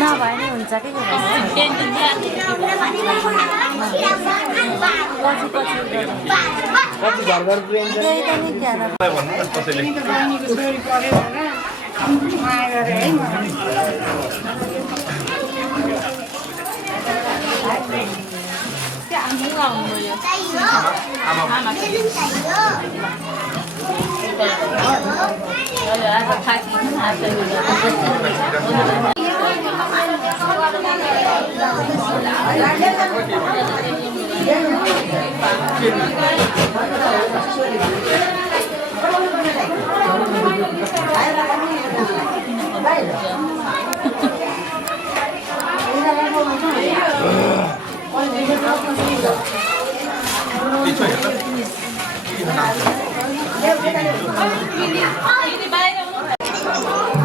नभए नि हुन्छ कि बाहिर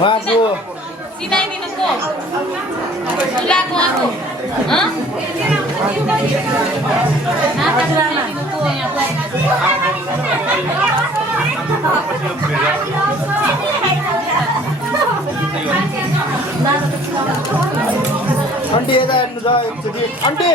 उहाँको सिनाइदिनुको चुलाको आएको आन्टी यता हेर्नु छ एकचोटि आन्टी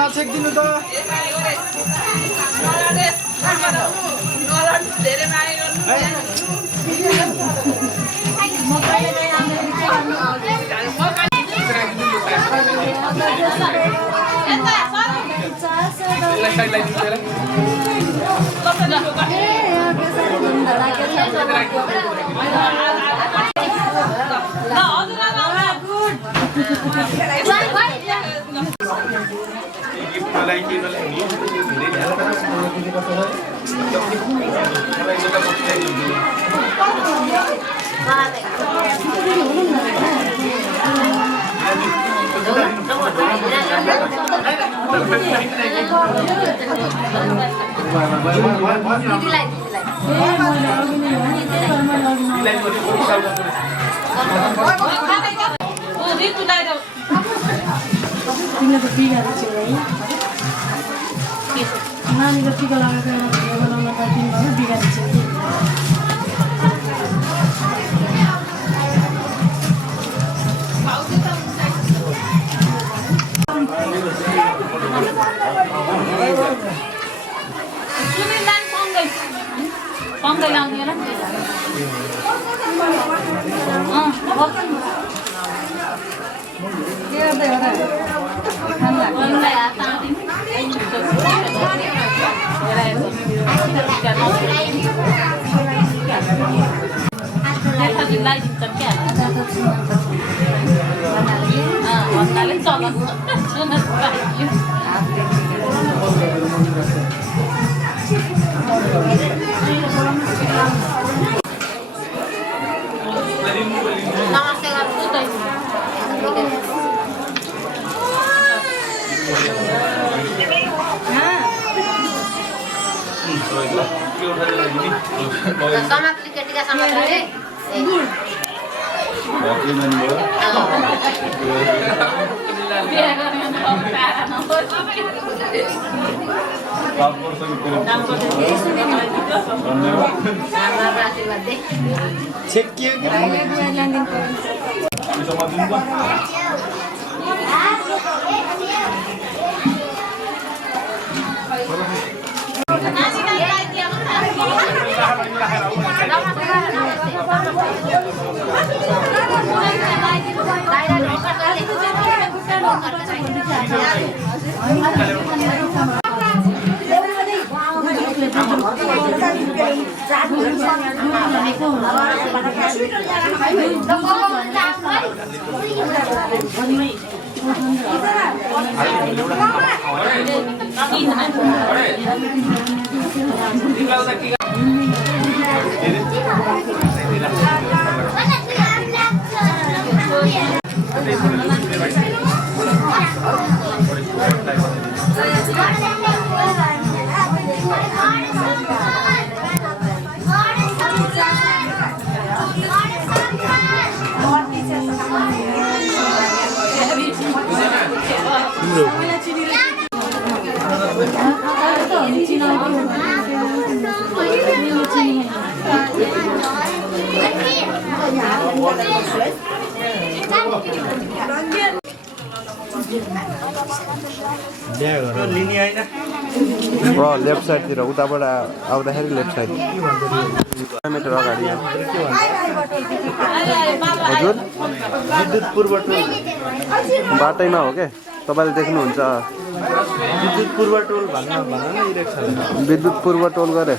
नछेकिदिनु त नानीको टिका लगाएको बनाउन त दिनुभयो बिगारी चाहिँ सँगै लाउने होला लगाइदिन्छौँ क्या भन्नाले चलाउँछ लेफ्ट साइडतिर उताबाट आउँदाखेरि लेफ्ट साइड मिटर अगाडि हजुर विद्युतपूर्व टोल बाटैमा हो के तपाईँले देख्नुहुन्छ विद्युतपूर्व टोल भन्न न इरेक्सन विद्युतपूर्व टोल गरे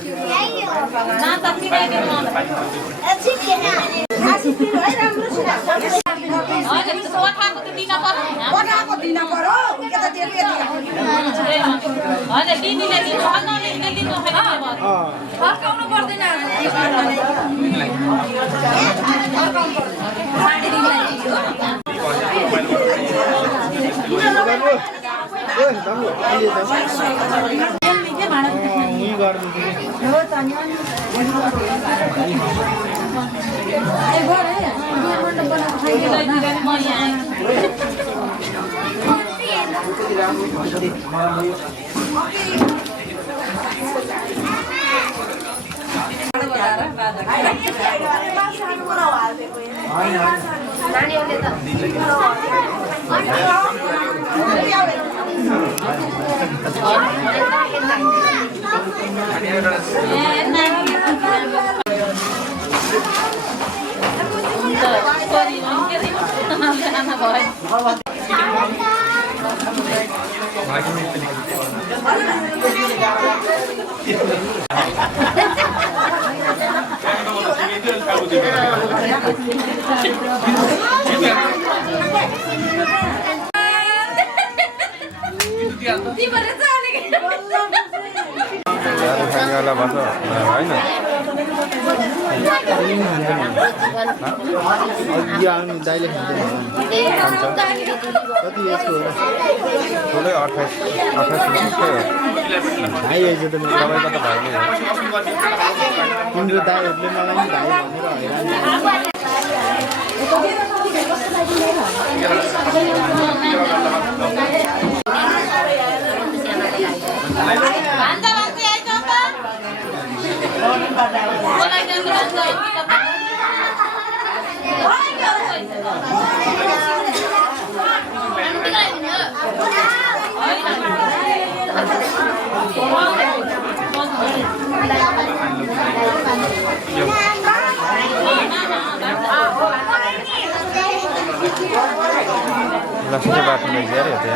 लक्ष्मी बाटो में जा रहे थे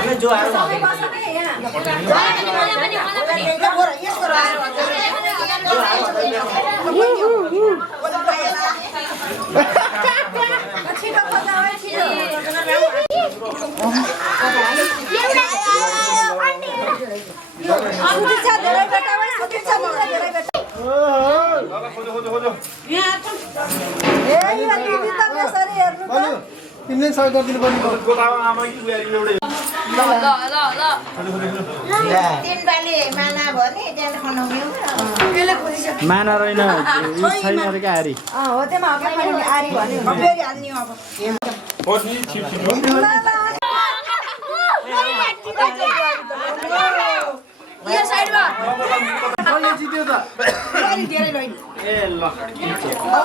यार जो आयो तिमीले सहयोग गरिदिनु पर्ने माना रहेन छैन अरे क्या आरी हो त्यसमा आरी भन्यो फेरि हाल्ने अब यो साइडमा कसले जित्यो त धेरै लैन ए ल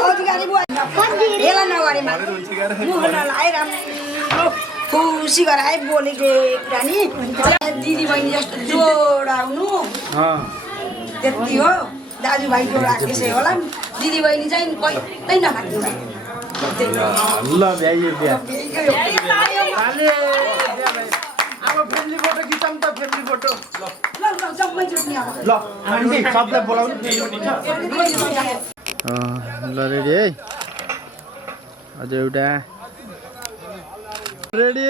अधिकारी बुवा हेला नगरेमा मुखमा लाए राम्रो खुसी गराए बोलेको रानी दिदी बहिनी जस्तो जोडाउनु त्यति हो दाजुभाइ जोडा त्यसै होला दिदी बहिनी चाहिँ कहिल्यै नखानु ल भ्याइयो बिहा अब फ्यामिली फोटो खिचाउँ त फ्यामिली फोटो ल जम्मै जुट्ने अब ल आन्टी सबलाई बोलाउनु ल रेडी है अझ एउटा रेडी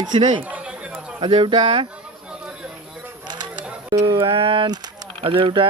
एकछिन है अझ एउटा अझ एउटा